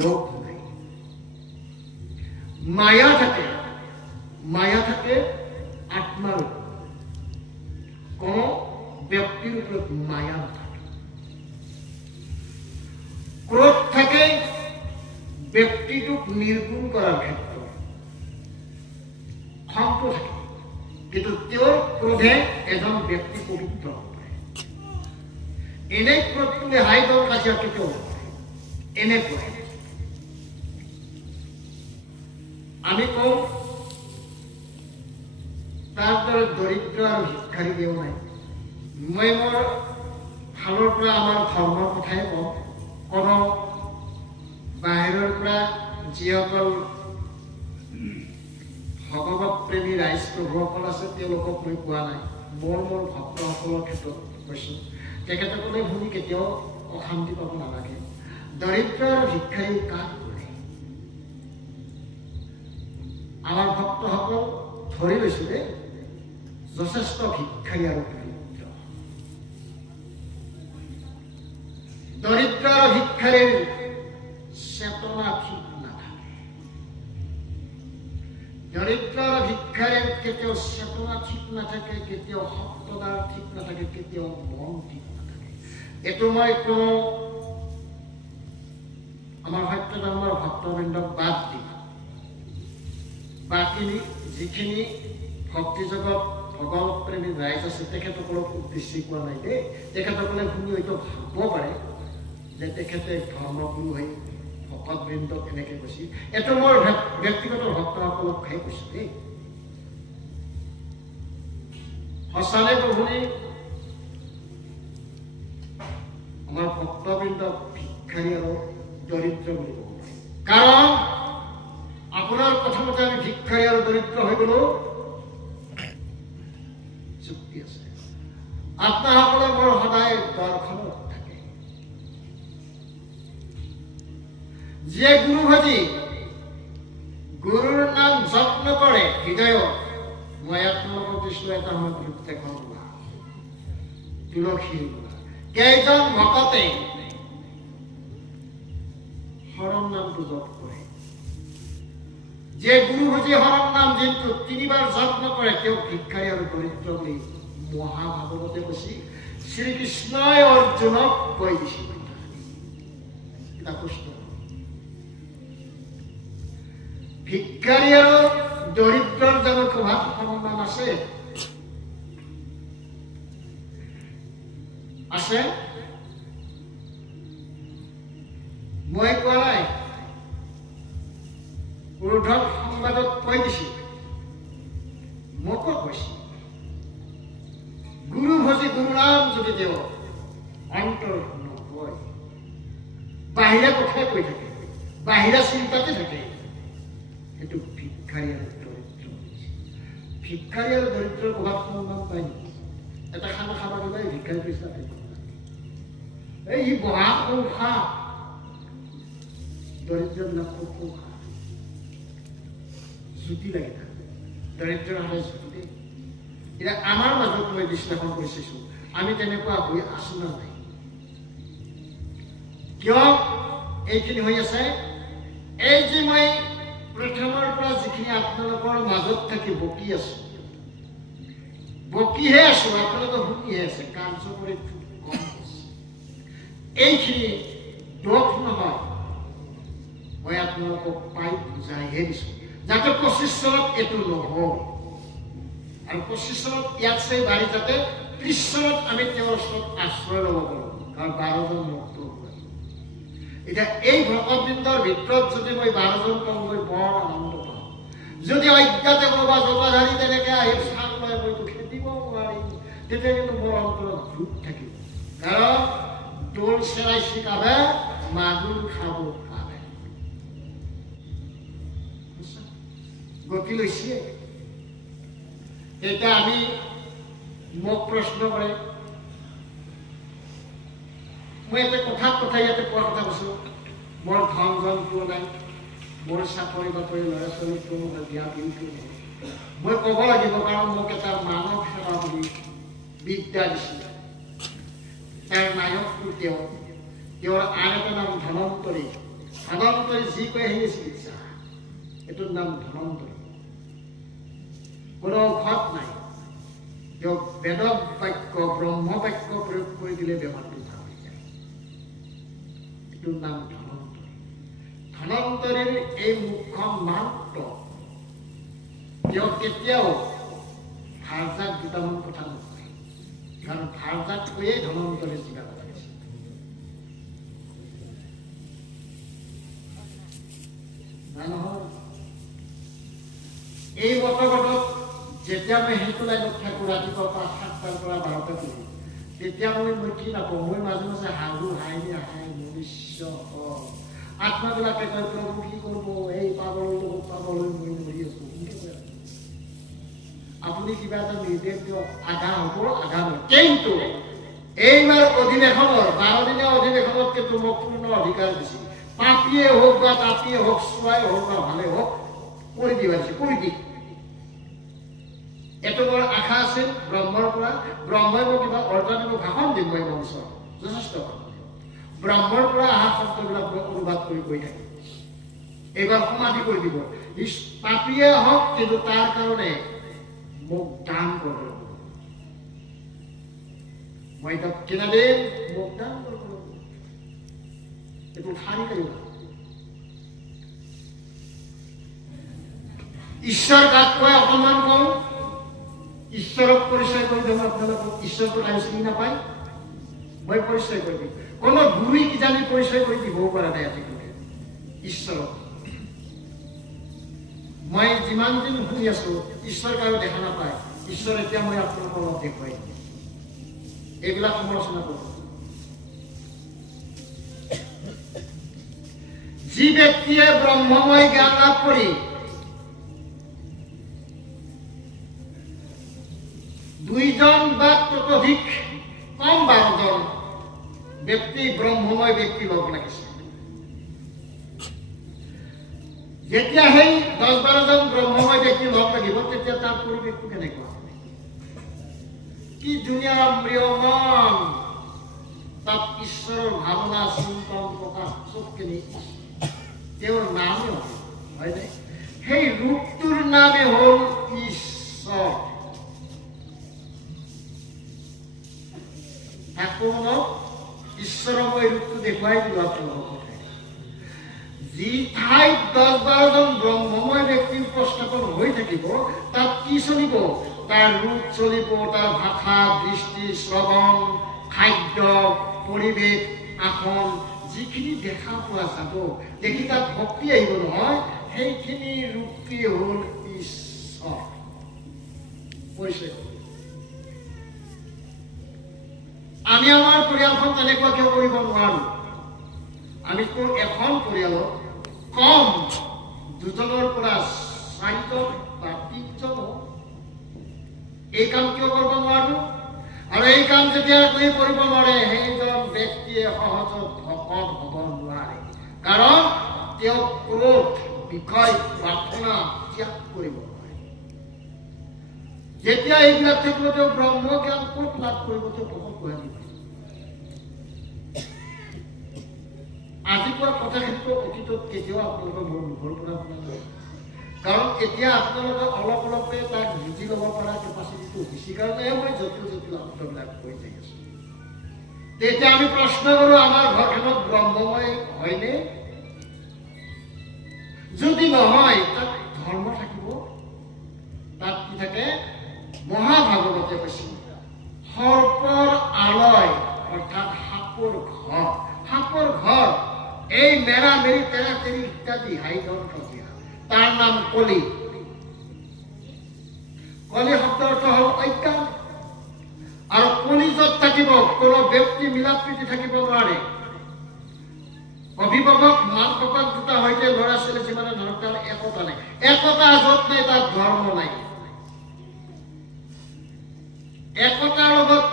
লোভ নাই মায়া থাকে আত্মাৰ কোনো ব্যক্তিৰ ওপৰত মায়া নাথাকে ক্ৰোধ থাকে ব্যক্তিটোক নিৰ্গুণ কৰাৰ ক্ষেত্ৰত, খংটো থাকে, কিন্তু তেওঁৰ ক্ৰোধে এজন ব্যক্তি পবিত্ৰ হ'ব পাৰে। এনে ক্ৰোধটোৱে হাইদৰ কাজিয়া কেতিয়াও নকৰে। এনেকুৱা আমি কওঁ তাৰ দৰে দৰিদ্ৰ আৰু ভিক্ষাৰী কেউ নাই। মই মোৰ ফালৰ পৰা আমাৰ ধৰ্মৰ কথাই কওঁ। কোনো বাহিৰৰ পৰা যিসকল ভগৱত প্ৰেমী ৰাইজ প্ৰভুসকল আছে তেওঁলোকক মই কোৱা নাই, মোৰ ভক্তসকলৰ ক্ষেত্ৰত কৈছোঁ। তেখেতসকলে শুনি কেতিয়াও অশান্তি পাব নালাগে। দৰিদ্ৰ আৰু ভিক্ষাৰী কাক কৰে? আমাৰ ভক্তসকল ধৰি লৈছো দেই, যথেষ্ট ভিক্ষাৰী আৰু দৰিদ্ৰ। দৰিদ্ৰ আৰু ভিক্ষাৰীৰ চেতনা ঠিক নাথাকে। দৰিদ্ৰ আৰু ভিক্ষাৰীৰ কেতিয়াও চেতনা ঠিক নাথাকে, কেতিয়াও শব্দদাৰ ঠিক নাথাকে, কেতিয়াও মন ঠিক নাথাকে। এইটো মই কোনো আমাৰ সত্য ধৰ্মৰ ভক্তবৃন্দক বাদ দিম। বাকী যিখিনি ভক্তি জগত ভগৱত প্ৰেমী ৰাইজ আছে তেখেতসকলক উদ্দেশ্যে কোৱা নাই দেই। তেখেতসকলে শুনি হয়তো ভাবিব পাৰে যে তেখেতে ধৰ্মগুৰু হৈ ভকতবৃন্দক এনেকে কৈছিল। এইটো মোৰ ব্যক্তিগত ভক্তসকলকহে কৈছো দেই। সঁচালে প্ৰভুনি আমাৰ ভক্তবৃন্দক ভিক্ষাৰী আৰু দৰিদ্ৰ বুলি ক'ব পাৰি। কাৰণ আপোনাৰ প্ৰথমতে আমি ভিক্ষাৰী আৰু দৰিদ্ৰ হৈ গলো, যুক্তি আছে। আপোনাসকলে মোৰ সদায় দৰ্শনত থাকে। যিয়ে গুৰু ভাজি গুৰুৰ নাম যত্ন কৰে হৃদয়ত, মই আপোনালোকক দিছিলো এটা সময় প্ৰত্যেকৰ গুণা তুলসীৰ গুণা। কেইজন ভকতে হৰণ নামটো জপ কৰে। যে গুৰু ভাজি হৰণ নাম দিনটো 3 বাৰ যত্ন কৰে, তেওঁ ভিক্ষাৰী আৰু দৰিদ্ৰ বুলি মহাভাগৱতে কৈছি। শ্ৰীকৃষ্ণই অৰ্জুনক কৈ দিছিল। ভিক্ষাৰী আৰু দৰিদ্ৰৰ জানো প্ৰভাৱ সন্মান আছে? আছে? মই কোৱা নাই, উৰ্ধৱ সংবাদত কৈ দিছিল, মোকো কৈছিল। গুৰু ভজি গুৰু নাম যদি তেওঁ অন্তৰ নকয়, বাহিৰা কথাই কৈ থাকে, বাহিৰা চিন্তাতে থাকে, সেইটো ভিক্ষাৰী আৰু দৰিদ্ৰ। ভিক্ষাৰী আৰু দৰিদ্ৰৰ প্ৰভাৱ সন্মান পায় নেকি? এটা খানা খাব গ'লে ভিক্ষাৰী পইচা পাই এই বহা সৌখা, দৰিদ্ৰবিলাক সৌখা জুতি লাগে থাকে। দৰিদ্ৰৰ হাতে জুতি দেই। এতিয়া আমাৰ মাজত মই বিশ্লেষণ কৰিছো, আমি তেনেকুৱা হৈ আছো না নাই? কিয় এইখিনি হৈ আছে? এই যে মই প্ৰথমৰ পৰা যিখিনি আপোনালোকৰ মাজত থাকি বকি আছো, বকিহে আছো, আপোনালোকে শুনিহে আছে, কাৰ্যকৰী কম আছে। এইখিনি দোষ নহয়, মই আপোনালোকক পাই বুজাইহে দিছো, যাতে 25 চনত এইটো নহয়। আৰু 25 চনত ইয়াত চাই বাঢ়ি যাতে 30 চনত আমি তেওঁৰ ওচৰত আশ্ৰয় ল'ব পাৰোঁ। কাৰণ 12জন মুক্ত হ'ব। এতিয়া এই ভকতবৃন্দৰ ভিতৰত যদি মই 12জন পাওঁ, মই বৰ আনন্দ পাওঁ। যদি অজ্ঞাতে কোনোবা জোতাধাৰী তেনেকে আহি চাং লৈ মইতো খেদিব নোৱাৰিম, তেতিয়া কিন্তু মোৰ অন্তৰত দুখ থাকিব। কাৰণ দোল চেৰাই চিকাবে, মাগুৰ খাব খাবে। গতি লৈছে। এতিয়া আমি মোক প্ৰশ্ন কৰে, মই এটা কথা ইয়াতে কোৱা কথা কৈছো, মোৰ ধন জনটো নাই, মোৰ চাকৰি বাকৰি ল'ৰা ছোৱালীক কোনো বিয়া দিনটো নাই। মই ক'ব লাগিব, কাৰণ মোক এটা মানৱ সেৱা বুলি বিদ্যা দিছিল। তাৰ নায়কটো তেওঁৰ আন এটা নাম ধনন্তৰী। ধনন্তৰী যি কয় সেই চিকিৎসা, এইটোৰ নাম ধনন্তৰী। কোনো ঔষধ নাই, তেওঁক বেদ বাক্য ব্ৰহ্ম বাক্য প্ৰয়োগ কৰি দিলে বেমাৰটো ভাল হৈ যায়। এইটো ব্যক্তিটোৰ নাম ধনন্তৰী। ধনন্তৰীৰ এই মুখখন মাত্ৰ তেওঁ কেতিয়াও ভাৰজাক দুটামান কথা নকয়, কাৰণ ভাৰজাক কৈয়ে ধনন্তৰী জিকা কৰিছে। নহয়, এই বতৰত যেতিয়া মই সেইটো লাইনত থাকোঁ ৰাতিপুৱা 5-7টাৰ পৰা 12টা কৰি, তেতিয়া মই কি নাপাওঁ, মই মাজে মাজে হাঁহো, হাঁহি মনুষ্য আত্মাবিলাকে কয় প্ৰভু কি কৰিব, এই পাবলৈ লগত পাবলৈ মই মৰি আছো। আপুনি কিবা এটা নিৰ্দেশ দিয়ক, আধা হ'ব আধা নহয়। কিন্তু এইবাৰ অধিৱেশনৰ 12 দিনীয়া অধিৱেশনত কিন্তু মোক পূৰ্ণ অধিকাৰ দিছে। পাপিয়ে হওক বা তাপিয়ে হওক, চোৱাই হওক বা ভালে হওক, কৰি দিবা দিছে, কৰি দি। এইটো মোৰ আশা আছিল ব্ৰহ্মৰ পৰা। ব্ৰহ্মই মোক কিবা অৰ্ডাৰ দিব, ভাষণ দিম মই মঞ্চত, যথেষ্ট ব্ৰহ্মৰ পৰা অহা শব্দবিলাক মই অনুবাদ কৰি গৈ থাকিম। এইবাৰ সমাধি কৰি দিব। পাপিয়ে হওক, কিন্তু তাৰ কাৰণে মোক দান কৰিব। মই দক্ষিণা দিম, মোক দান কৰিব। এইটো শাৰী কৰিব। ঈশ্বৰ কাক কয় অকণমান কওঁ। ঈশ্বৰক পৰিচয় কৰি দিম আপোনালোকক। ঈশ্বৰটো আমি চিনি নাপায়, মই পৰিচয় কৰি দিম। কোনো গুৰুই কিজানি পৰিচয় কৰি দিবও পৰা নাই আজিলৈকে ঈশ্বৰক। মই যিমান দিন শুনি আছো, ঈশ্বৰ কাৰো দেখা নাপায়। ঈশ্বৰ এতিয়া মই আপোনালোকৰ লগত দেখুৱাই দিম। এইবিলাক সমালোচনা কৰোঁ। যি ব্যক্তিয়ে ব্ৰহ্মময় জ্ঞান লাভ কৰি 2জন বা ততোধিক কম 12জন ব্যক্তি ব্ৰহ্মময় ব্যক্তি লগ লাগিছে। যেতিয়া সেই 10-12জন ব্ৰহ্মময় ব্যক্তি লগ লাগিব, তেতিয়া তাৰ পৰিৱেশটো কেনেকুৱা? কি ধুনীয়া ম্ৰিয়মান, তাত ঈশ্বৰৰ ভাৱনা চিন্তন প্ৰকাশ চবখিনি তেওঁৰ নামে হয়নে? সেই ৰূপটোৰ নামে হ'ল ঈশ্বৰ। ঠাকুৰক ঈশ্বৰময় ৰূপটো দেখুৱাই দিলো আপোনালোকক। যি ঠাইত 10-12জন ব্ৰহ্মময় ব্যক্তি উপস্থাপন হৈ থাকিব, তাত কি চলিব? তাৰ ৰূপ চলিব, তাৰ ভাষা, দৃষ্টি, শ্ৰৱণ, খাদ্য, পৰিৱেশ, আসন, যিখিনি দেখা পোৱা যাব, দেখি তাত ভক্তি আহিব নহয়, সেইখিনি ৰূপটি হ'ল ঈশ্বৰ। পৰিচয় আমি আমাৰ পৰিয়ালখন তেনেকুৱা কিয় কৰিব নোৱাৰো? আমিতো এখন পৰিয়ালত কম 2জনৰ পৰা 4জন বা 3জন এই কাম কিয় কৰিব নোৱাৰো? আৰু এই কাম যেতিয়া কৰিব নোৱাৰে, সেইজন ব্যক্তিয়ে সহজত ভকত হ'ব নোৱাৰে। কাৰণ তেওঁ ক্ৰোধ, বিষয়, প্ৰাৰ্থনা ত্যাগ কৰিব নোৱাৰে। যেতিয়া এইবিলাক থাকিব, তেওঁ ব্ৰহ্ম জ্ঞান ক'ত লাভ কৰিব? তেওঁ ভকত গুৱাহাটী পায়। আজি কোৱা কথাখিনিতো অতীতত কেতিয়াও আপোনালোকৰ মুখৰ পৰা শুনা নাই। কাৰণ এতিয়া আপোনালোকে অলপ অলপকৈ তাক বুজি ল'ব পৰা কেপাচিটিটো বেছি কাৰণে মই জটিল শব্দবিলাক কৈ থাকিছো। তেতিয়া আমি প্ৰশ্ন কৰো, আমাৰ ঘৰখনত ব্ৰহ্মময় হয়নে? যদি নহয়, তাত ধৰ্ম থাকিব। তাত কি থাকে? মহাভাগৱতে কৈছে সৰ্পৰ আলয়, অৰ্থাৎ সাপৰ ঘৰ। সাপৰ ঘৰ এই মেৰা মেৰি তেৰা তেৰি ইত্যাদি হাইধন সজিয়া, তাৰ নাম কলি। কলি শব্দ অৰ্থ হ'ল অজ্ঞান। আৰু কলিজত থাকিব কোনো ব্যক্তি মিলাপ প্ৰীতি থাকিব নোৱাৰে। অভিভাৱক মাক বাপাক দুটা সৈতে ল'ৰা ছোৱালী যিমানে ধৰক, তাৰ একতা নাই। একতা য'ত নাই, তাত ধৰ্ম নাই। একতাৰ লগত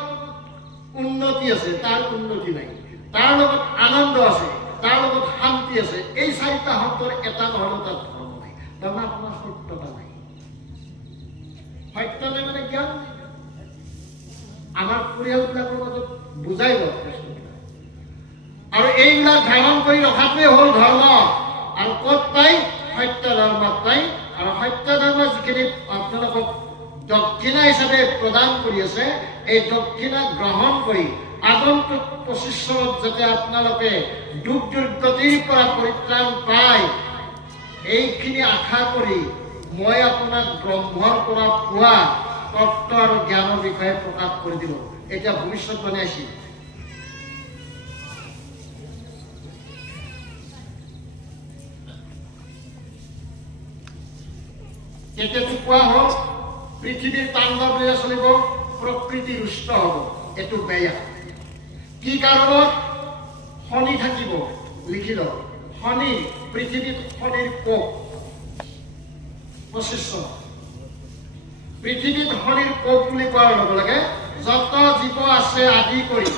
উন্নতি আছে, তাৰ উন্নতি নাই। তাৰ লগত আনন্দ আছে, তাৰ লগত শান্তি আছে। এই 4টা শব্দৰ এটা নহ'লে তাত ধৰ্ম নাই। তাৰমানে আপোনাৰ সত্যতা নাই। সত্য নাই মানে জ্ঞান নাই। আমাৰ পৰিয়ালবিলাকৰ মাজত বুজাই লওক প্ৰশ্নবিলাক। আৰু এইবিলাক ধাৰণ কৰি ৰখাটোৱে হ'ল ধৰ্ম। আৰু ক'ত পাই? সত্য ধৰ্মত পাই। আৰু সত্য ধৰ্ম যিখিনি আপোনালোকক দক্ষিণা হিচাপে প্ৰদান কৰি আছে, এই দক্ষিণা গ্ৰহণ কৰি আগন্তুক 25 চনত যাতে আপোনালোকে দুখ দুৰ্গতিৰ পৰা পৰিত্ৰাণ পায় এইখিনি আশা কৰি মই আপোনাক ব্ৰহ্মৰ পৰা পোৱা তত্ত্ব আৰু জ্ঞানৰ বিষয়ে প্ৰকাশ কৰি দিলো। এতিয়া ভৱিষ্যতবাণী আছিল। তেতিয়াতো কোৱা হ'ল পৃথিৱীৰ তাণ্ডৱ লীলা চলিব, প্ৰকৃতি ৰুষ্ট হ'ব। এইটো বেয়া। কি কাৰণত? শনি থাকিব। লিখি লওক, শনি পৃথিৱীত শনিৰ কোপ 25 চনত পৃথিৱীত শনিৰ কোপ বুলি কোৱাৰ লগে লগে যত জীৱ আছে আদি কৰি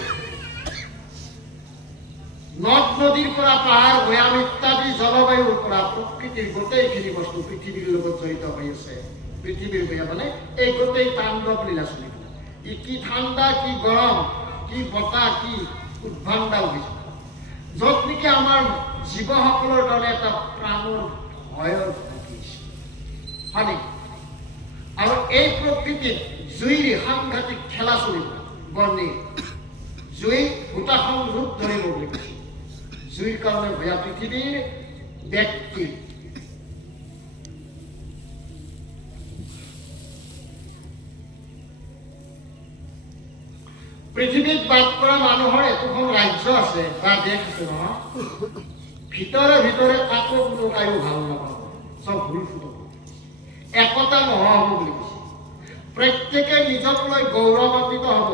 নদ নদীৰ পৰা পাহাৰ ভৈয়াম ইত্যাদি জলবায়ুৰ পৰা প্ৰকৃতিৰ গোটেইখিনি বস্তু পৃথিৱীৰ লগত জড়িত হৈ আছে। পৃথিৱীৰ ভৈয়া মানে এই গোটেই তাণ্ডৱ লীলা চলিব। ই কি ঠাণ্ডা, কি গৰম, কি বতাহ, কি উদ্ভাণ্ডা উঠিছে, য'ত নেকি আমাৰ জীৱসকলৰ দৰে এটা প্ৰাণৰ ভয়ৰ শনি। আৰু এই প্ৰকৃতিত জুইৰ সাংঘাতিক খেলা চলিব। বৰ্ণি জুই ভূতাখন ৰূপ ধৰিব বুলি কৈছে। জুইৰ কাৰণে ভয়া পৃথিৱীৰ ব্যক্তি পৃথিৱীত বাস কৰা মানুহৰ একোখন ৰাজ্য আছে বা দেশ আছে নহয়, ভিতৰে ভিতৰে কাকো কোনো কায়ো ভাল নাপাব, চব ভুল ফুটব, একতা নহ'ব বুলি কৈছে। প্ৰত্যেকে নিজক লৈ গৌৰৱান্বিত হ'ব,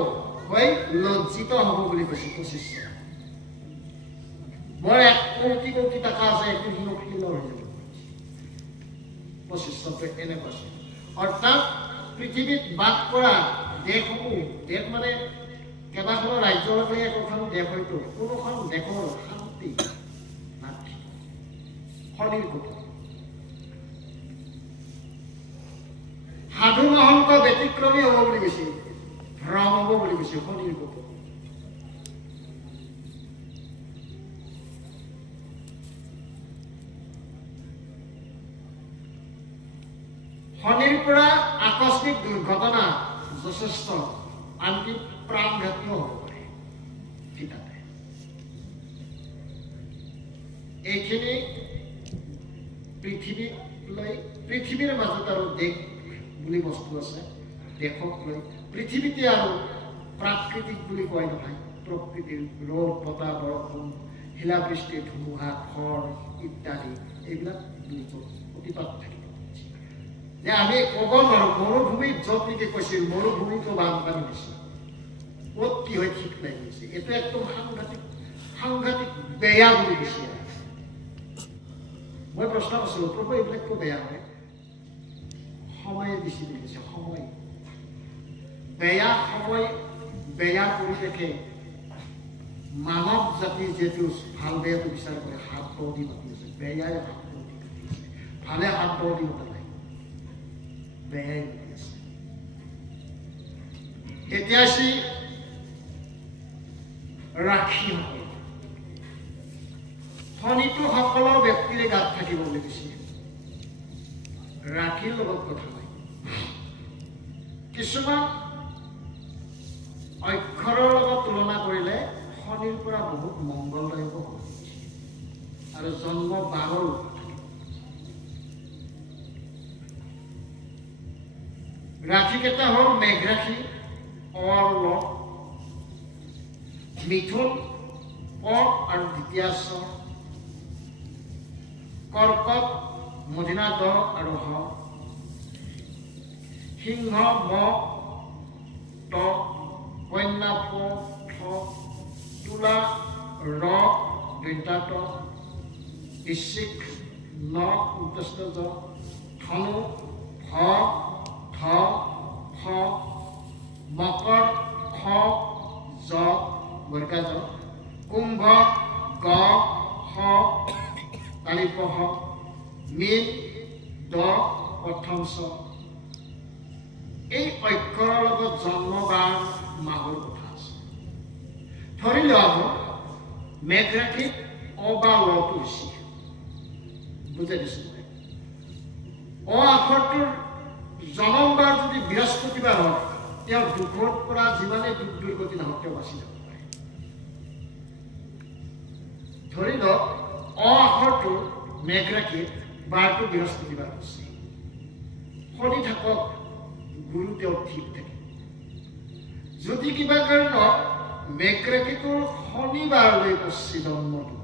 হৈ লজ্জিত হ'ব বুলি কৈছে। 25 চন মোৰ 1 কোটি কোটি টকা আছে, একো হিনকিলৰ হৈ যাব। 25 চনটো এনেকুৱা আছে। অৰ্থাৎ পৃথিৱীত বাস কৰা দেশসমূহ, দেশ মানে কেইবাখনো ৰাজ্যলৈকে একোখন দেশ হয়তো কোনোখন দেশৰ শান্তি নাথাকিব। শনিৰ কথা সাধু মহন্ত ব্যতিক্ৰমী হ'ব বুলি কৈছে, ভ্ৰম হ'ব বুলি কৈছে। শনিৰ কথা শনিৰ পৰা আকস্মিক দুৰ্ঘটনা যথেষ্ট, আনকি প্ৰাণঘাতীয় হ'ব পাৰে। ঠিকাতে এইখিনি পৃথিৱীৰ মাজত আৰু দেশ বুলি বস্তু আছে। দেশক লৈ পৃথিৱীতে আৰু প্ৰাকৃতিক বুলি কয় নহয়, প্ৰকৃতিৰ ৰ'দ, বতাহ, বৰষুণ, শিলাবৃষ্টি, ধুমুহা, খৰ ইত্যাদি এইবিলাক প্ৰতিপাত থাকিব। যে আমি ক'ব নোৱাৰো মৰুভূমিত য'ত নেকি কৈছিল মৰুভূমিতো বানপানী হৈছে, ক'ত কি হয় ঠিক নাই গৈছে। এইটো একদম সাংঘাতিক বেয়া বুলি কৈছে। মই প্ৰশ্ন কৰিছিলো, প্ৰভু এইবিলাক কিয় বেয়া হয়? সময়ে বেছি বুলি কৈছে। সময় বেয়া, সময় বেয়া পৰিৱেশে মানৱ জাতিৰ যিহেতু ভাল বেয়াটো বিচাৰ কৰে, হাত দ দি মাতি আছে। বেয়াই হাত দ দি মাতি আছে, ভালে হাত দ দি মতা নাই, বেয়াই মাতি আছে। এতিয়া আসি ৰাশিসকল, শনিটো সকলৰ ব্যক্তিৰে গাত থাকিব বুলি কৈছে। ৰাশিৰ লগত কথা নাই। কিছুমান অক্ষৰৰ লগত তুলনা কৰিলে শনিৰ পৰা বহুত মংগলদায়ক হ'ব আৰু জন্ম বাৰৰ ৰাশিকেইটা হ'ল মেঘ ৰাশি, অ আৰু ল, মিথুন অ আৰু দ্বিতীয় চ, কৰ্কট মধিনা দ আৰু হ, সিংহ ম ত, কন্যা প ঠ, তুলা ৰ দৈন্তা ত, বৃশ্চিক ন উদ্দেশ্য জ, ধনু ভ ধ ফ, মকৰ খ জ বৰ্গা জ, কুম্ভ গ হ কালিপ হ, মীন দ প্ৰথম চ। এই অক্ষৰৰ লগত জন্ম বাৰ মাহৰ কথা আছে। ধৰি লোৱা মেঘ ৰাশিত অ বা লটো বেছি, বুজাই দিছো। অ আখৰটোৰ জনম বাৰ যদি বৃহস্পতিবাৰ হয়, তেওঁ দুখৰ পৰা যিমানেই দুখ দুৰ্গতি নহওক তেওঁ বাচি যাব পাৰে। ধৰি লওক অ আখৰটো মেঘ ৰাখি বাৰটো বৃহস্পতিবাৰ আছে শনি থাকক গুৰু তেওঁ ঠিক থাকে যদি কিবা কাৰণত মেঘ ৰাখিটোৰ শনিবাৰলৈ পৰছি জন্মটো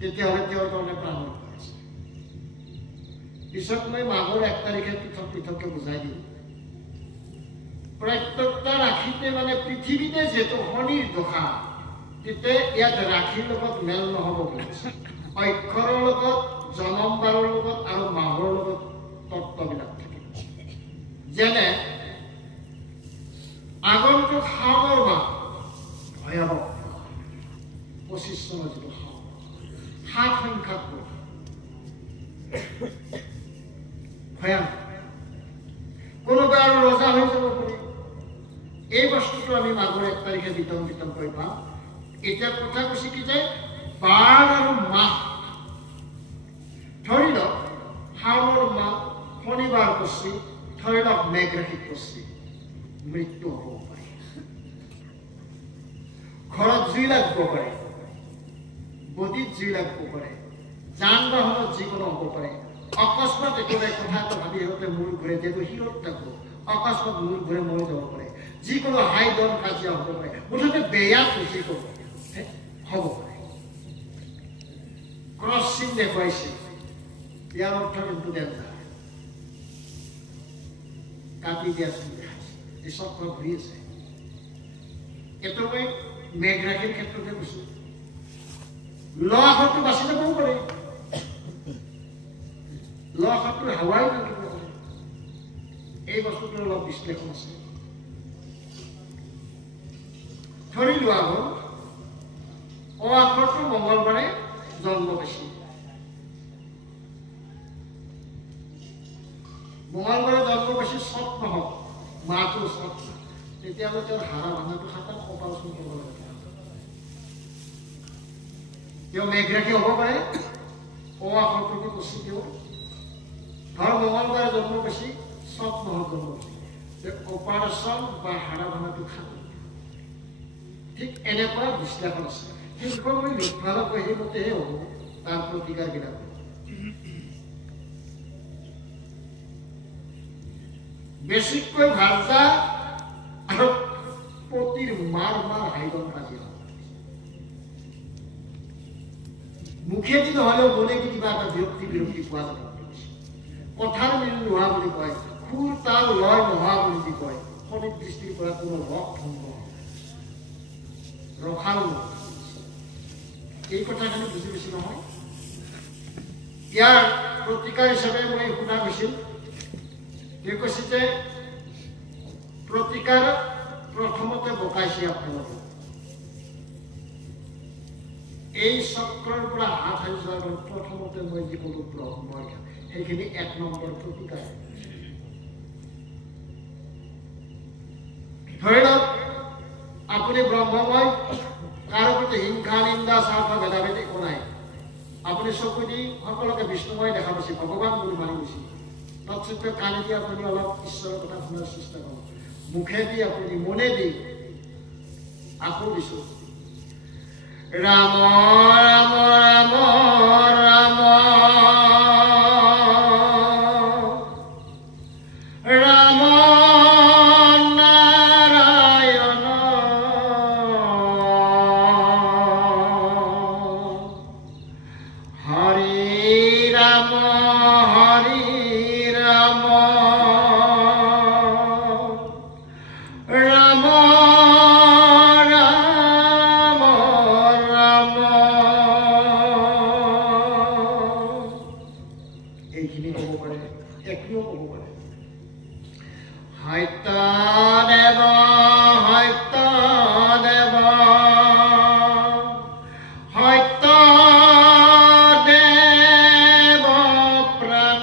তেতিয়াহ'লে তেওঁৰ কাৰণে প্ৰাণৰ আছে পিছত মই মাঘৰ 1 তাৰিখে পৃথক পৃথককে বুজাই দিম প্ৰত্যেকটা ৰাশিতে মানে পৃথিৱীতে যেটো শনিৰ দশা তেতে ইয়াত ৰাশিৰ লগত মেল নহ'ব বুলিছে অক্ষৰৰ লগত জনম বাৰৰ লগত আৰু মাহৰ লগত তত্ত্ববিলাক থাকে যেনে আগন্তুক শাওণৰ মাহ ভয়াৱহ 25 চনৰ যিটো শাওণ 7 সংখ্যাত ভয়ানক কোনোবা আৰু ৰজা হৈ যাব পাৰে এই বস্তুটো আমি মাঘৰ 1 তাৰিখে বিতৰণ কৰি পাম এতিয়া কথা কৈছে কি যে বাৰ আৰু মাহ ধৰি লওক শাওণৰ মাহ শনিবাৰ পৰছি ধৰি লওক মেঘ ৰাশিত পৰছি মৃত্যু হ'ব পাৰে ঘৰত জুই লাগিব পাৰে বডিত জুই লাগিব পাৰে যান বাহনত যিকোনো হ'ব পাৰে অকস্মাত একেবাৰে কথা এটা ভাবি হতে মূৰ ঘূৰে যেটো হিৰত থাকো অকস্মাত মূৰ ঘূৰে মৰি যাব পাৰে যিকোনো হাই দন কাজিয়া হ'ব পাৰে মুঠতে বেয়া খুচি হ'ব পাৰে ক্ৰছ চিন দেখুৱাইছে ইয়াৰ অৰ্থ কিন্তু ডেঞ্জাৰ কাটি দিয়া চিন দেখাইছে এই চক্ৰ ঘূৰি আছে এইটো মই মেঘ ৰাশিৰ ক্ষেত্ৰতে কৈছো ল আখৰটো বাচি যাবও পাৰে ল আখৰটো হাৱাই লাগিব পাৰে এই বস্তুটোৰ অলপ বিশ্লেষণ আছে ধৰি লোৱা হ'ল অ আখৰটো মঙ্গলবাৰে জন্ম পাইছে মঙ্গলবাৰে জন্ম পাইছে সৎ মাহত মাহটো সৎ তেতিয়াহ'লে তেওঁৰ হাৰা ভাঙাটো খাতাত অপাৰেশ্যন কৰিব লাগে তেওঁ মেঘ ৰাশি হ'ব পাৰে অ আখৰটো কৈছে তেওঁ ধৰ মঙ্গলবাৰে জন্ম পাইছে সৎ মাহত জন্ম পাইছে অপাৰেশ্যন বা হাৰা ভাঙাটো খাতা ঠিক এনেকুৱা বিশ্লেষণ আছে সেইখন মই লিখভালত কৈ সেইমতেহে হ'ব তাৰ প্ৰতিকাৰবিলাক বেছিকৈ ভাজা আৰু পতিৰ মাৰ হাইদন কাজিয়া মুখেদি নহ'লেও মনেদি কিবা এটা বিৰক্তি পোৱা যাব কথাৰ মিল নোহোৱা বুলি কয় সুৰ তাল লয় নোহোৱা বুলি যি কয় শনিৰ দৃষ্টিৰ পৰা কোনো ৰস ভংগ ৰখাল এই কথাখিনি বুজি পাইছে নহয় ইয়াৰ প্ৰতিকাৰ হিচাপে মই শুনা গৈছিল তেওঁ কৈছে যে প্ৰতিকাৰ প্ৰথমতে বকাইছে আপোনালোকে এই চক্ৰৰ পৰা হাত সাৰি যোৱাৰ প্ৰথমতে মই যি ক'লো ব্ৰহ্মৰ সেইখিনি 1 নম্বৰ প্ৰতিকাৰ ধৰি লওক আপুনি ব্ৰহ্মময় কাৰো প্ৰতি হিংসা নিন্দা স্বাৰ্থ ভেদাভেদ একো নাই আপুনি চকু দি সকলোকে বিষ্ণুময় দেখা পাইছে ভগৱান বুলি মানি গৈছে তৎসত্ত্বেও কাণেদি আপুনি অলপ ঈশ্বৰৰ কথা শুনাৰ চেষ্টা কৰক মুখেদি আপুনি মনেদি আকৌ দিছো ৰাম ৰাম ৰাম ৰাম ৰাম নাৰায়ণ হৰি ৰাম হৰি ৰাম ৰাম ৰাম ৰাম এইখিনি ক'ব পাৰে একো ক'ব পাৰে সত্যদেৱ সত্যদেৱ সত্যদেৱ প্ৰাণ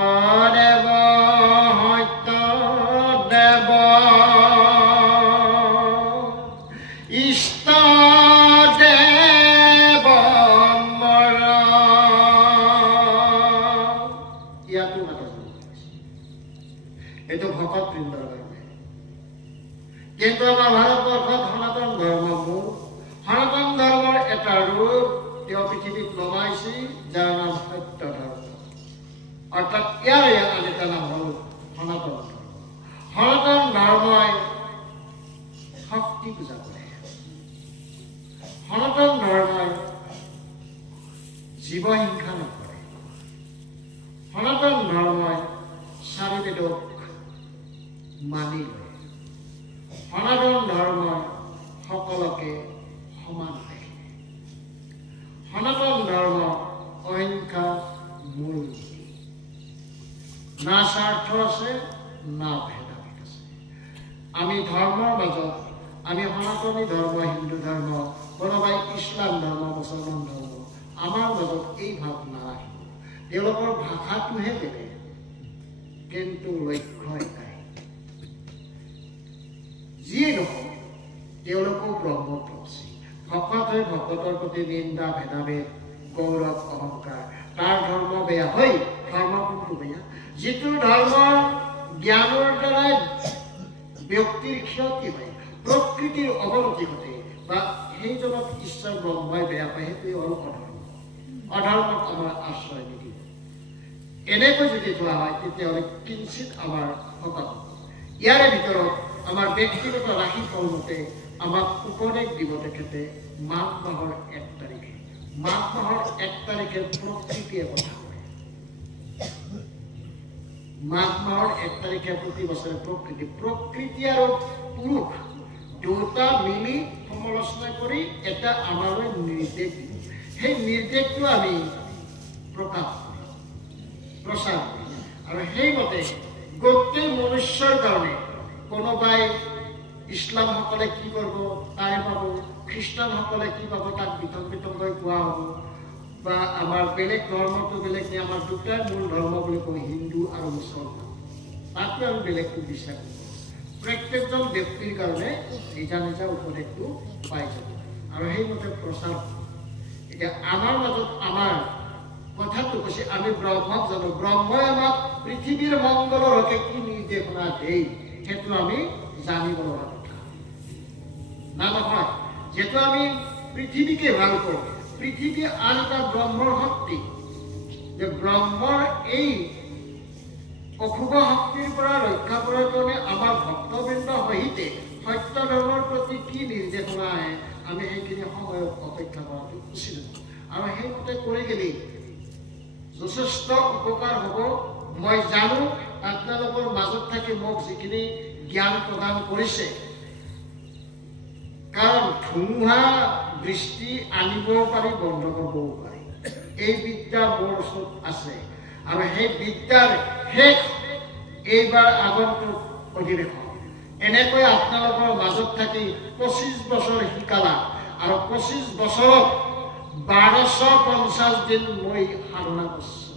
সত্যদেৱ সত্যদেৱ ইষ্টদেৱ মৰ এটা ৰূপ তেওঁ পৃথিৱীত নমাইছে যাৰ নাম সত্য ধৰ্ম অৰ্থাৎ ইয়াৰে আন এটা নাম হ'ল সনাতন ধৰ্ম সনাতন ধৰ্মই শক্তি পূজা কৰে সনাতন ধৰ্মই জীৱ হিংসা নকৰে সনাতন ধৰ্মই চাৰি বেদক মানি লয় সনাতন ধৰ্মই সকলোকে সমান দেখে সনাতন ধৰ্ম অহিংসা মূল না স্বাৰ্থ আছে না ভেদাভেদ আছে আমি ধৰ্মৰ মাজত আমি সনাতনী ধৰ্ম হিন্দু ধৰ্ম কোনোবাই ইছলাম ধৰ্ম মুছলমান ধৰ্ম আমাৰ মাজত এই ভাৱ নাৰাখিব তেওঁলোকৰ ভাষাটোহে বেলেগ কিন্তু লক্ষ্য এটাই যিয়ে নহওক তেওঁলোকো ব্ৰহ্মপ্ৰসী ভকত হৈ ভকতৰ প্ৰতি নিন্দা ভেদাভেদ গৌৰৱ অহংকাৰ তাৰ ধৰ্ম বেয়া হৈ ধৰ্ম কোনটো বেয়া যিটো ধৰ্মৰ জ্ঞানৰ দ্বাৰাই ব্যক্তিৰ ক্ষতি হয় প্ৰকৃতিৰ অৱনতি ঘটে বা সেইজনক ঈশ্বৰ ব্ৰহ্মই বেয়া পায় সেইটোৱে হ'ল অধৰ্ম অধৰ্মক আমাৰ আশ্ৰয় নিদিব এনেকৈ যদি থোৱা হয় তেতিয়াহ'লে কিঞ্চিত আমাৰ সকাহ ইয়াৰে ভিতৰত আমাৰ ব্যক্তিগত ৰাশিফল মতে আমাক উপদেশ দিব তেখেতে মাঘ মাহৰ 1 তাৰিখে মাঘ মাহৰ 1 তাৰিখে প্ৰকৃতিয়ে কথা কয় মাঘ মাহৰ 1 তাৰিখে প্ৰতি বছৰে প্ৰকৃতি আৰু পুৰুষ দুটা মিলি সমালোচনা কৰি এটা আমালৈ নিৰ্দেশ দিব সেই নিৰ্দেশটো আমি প্ৰকাশ কৰিম প্ৰচাৰ কৰিম আৰু সেইমতে গোটেই মনুষ্যৰ কাৰণে কোনোবাই ইছলামসকলে কি কৰিব তাৰে পাব খ্ৰীষ্টানসকলে কি পাব তাক বিতং বিতংকৈ কোৱা হ'ব বা আমাৰ বেলেগ ধৰ্মটো বেলেগ নে আমাৰ দুটাই মূল ধৰ্ম বুলি কয় হিন্দু আৰু মুছলমান তাতকৈ আমি বেলেগটো বিশ্বাস কৰোঁ প্ৰত্যেকজন ব্যক্তিৰ কাৰণে নিজা নিজা উপদেশটো পাই যাব আৰু সেইমতে প্ৰচাৰ এতিয়া আমাৰ মাজত আমাৰ কথাটো কৈছে আমি ব্ৰহ্মক জানো ব্ৰহ্মই আমাক পৃথিৱীৰ মংগলৰ হকে কি নিৰ্দেশনা দিয়ে সেইটো আমি জানিব লগা কথা না নহয় যেহেতু আমি পৃথিৱীকে ভাল কৰোঁ পৃথিৱী আন এটা ব্ৰহ্মৰ শক্তি যে ব্ৰহ্মৰ এই অশুভ শক্তিৰ পৰা ৰক্ষা কৰাৰ কাৰণে আমাৰ ভক্তবৃন্দ সহিতে সত্য ধৰ্মৰ প্ৰতি কি নিৰ্দেশনা আহে আমি সেইখিনি সময়ত অপেক্ষা কৰাটো উচিত আৰু সেইমতে কৰি গেলি যথেষ্ট উপকাৰ হ'ব মই জানো আপোনালোকৰ মাজত থাকি মোক যিখিনি জ্ঞান প্ৰদান কৰিছে কাৰণ ধুমুহা বৃষ্টি আনিবও পাৰি বন্ধ কৰিবও পাৰি এই বিদ্যা মোৰ ওচৰত আছে আৰু সেই বিদ্যাৰ শেষ এইবাৰ আগন্তুক অধিৱেশন এনেকৈ আপোনালোকৰ মাজত থাকি 25 বছৰ শিকালা আৰু 25 বছৰত 1250 দিন মই সাধনা কৰিছোঁ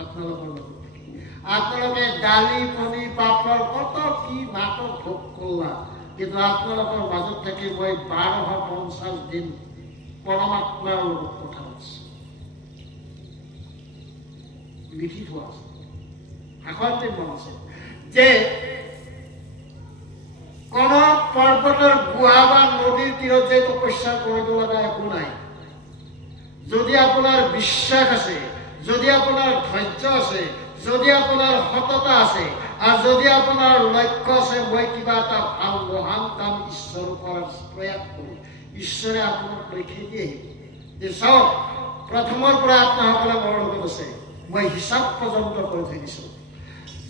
আপোনালোকৰ মাজত থাকি আপোনালোকে দালি পনী পাপৰ কত কি নাটক ভোগ কৰলা কিন্তু আপোনালোকৰ মাজত থাকি মই 1250 দিন পৰমাত্মাৰ লগত কথা কৈছোঁ লিখি থোৱা আছে আখৰতে মন আছে যে কোন পৰ্বতৰ গুহা বা নদীৰ তীৰত যে তপস্যা কৰিব লগা একো নাই যদি আপোনাৰ বিশ্বাস আছে যদি আপোনাৰ ধৈৰ্য আছে যদি আপোনাৰ সততা আছে আৰু যদি আপোনাৰ লক্ষ্য আছে মই কিবা এটা ভাল মহান কাম ঈশ্বৰৰ কৰাৰ প্ৰয়াস কৰোঁ ঈশ্বৰে আপোনাক লিখি দিয়ে যে চাওক প্ৰথমৰ পৰা আপোনাসকলে মোৰ লগত আছে মই হিচাপ পৰ্যন্ত কৰি থৈ দিছোঁ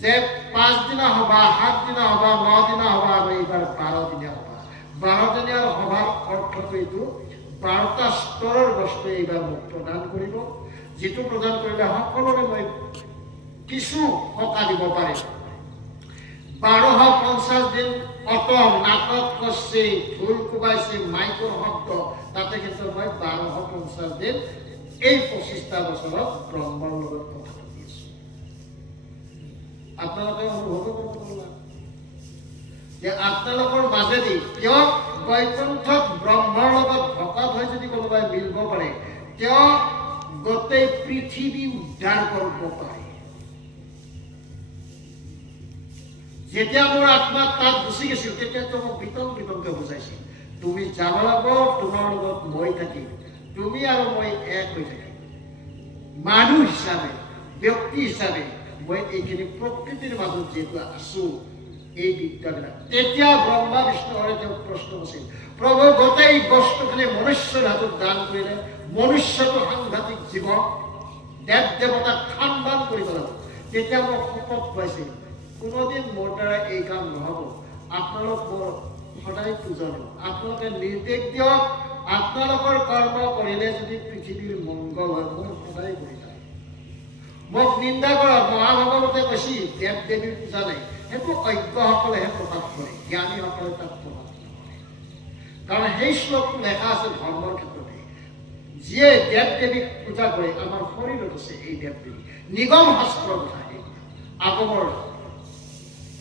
যে 5 দিনা সভা 7 দিনা সভা 9 দিনা সভা আৰু এইবাৰ 12 দিনীয়া সভা 12 দিনীয়া সভাৰ অৰ্থটো এইটো 12টা স্তৰৰ বস্তু এইবাৰ মোক প্ৰদান কৰিব যিটো প্ৰদান কৰিলে সকলোৰে মই কিছু সকাহ দিব পাৰে 1250 দিন অত নাটক কৰিছে ঢোল কোবাইছে মাইকৰ শব্দ তাতে কিন্তু মই 1250 দিন এই 25টা বছৰত ব্ৰহ্মৰ লগত কথা পাতি আছো আপোনালোকে অনুভৱ কৰিব যে আপোনালোকৰ মাজেদি কিয় বৈকুণ্ঠত ব্ৰহ্মৰ লগত ভকত হৈ যদি কোনোবাই মিলিব পাৰে কিয় গোটেই পৃথিৱী উদ্ধাৰ কৰিব পাৰে যেতিয়া মোৰ আত্মা তাত গুচি গৈছিল তেতিয়াতো মোক বিতং বিতংকে বুজাইছিল তুমি যাব লাগিব তোমাৰ লগত মই থাকিম তুমি আৰু মই এক হৈ থাকিম। মানুহ হিচাপে, ব্যক্তি হিচাপে মই এইখিনি প্ৰকৃতিৰ মাজত যিহেতু আছো, এই বিদ্যাবিলাক তেতিয়া ব্ৰহ্মা বিষ্ণুৰে তেওঁক প্ৰশ্ন কৰিছিল, প্ৰভু গোটেই বস্তুখিনি মনুষ্যৰ হাতত দান কৰিলে, মনুষ্যটো সাংঘাতিক জীৱ, দেৱ দেৱতাক সন্মান কৰিব লাগিব। তেতিয়া মই শপত পাইছিল, কোনোদিন মোৰ দ্বাৰা এই কাম নহ'ব, আপোনালোক মোৰ সদায় পূজনীয়, আপোনালোকে নিৰ্দেশ দিয়ক, আপোনালোকৰ কৰ্ম কৰিলে যদি পৃথিৱীৰ মংগল হয়, মই সদায় কৰি থাকোঁ। মোক নিন্দা কৰক, মহাভাগৱতে কৈছে দেৱ দেৱীৰ পূজা নাই, সেইটো অজ্ঞসকলেহে প্ৰকাশ কৰে, জ্ঞানীসকলে তাত প্ৰকাশ নকৰে। কাৰণ সেই শ্লোকটো লেখা আছে ধৰ্মৰ ক্ষেত্ৰতে, যিয়ে দেৱ দেৱীক পূজা কৰে আমাৰ শৰীৰত আছে এই দেৱ দেৱী, নিগম শাস্ত্ৰৰ কথা, এইবিলাক আগমৰ।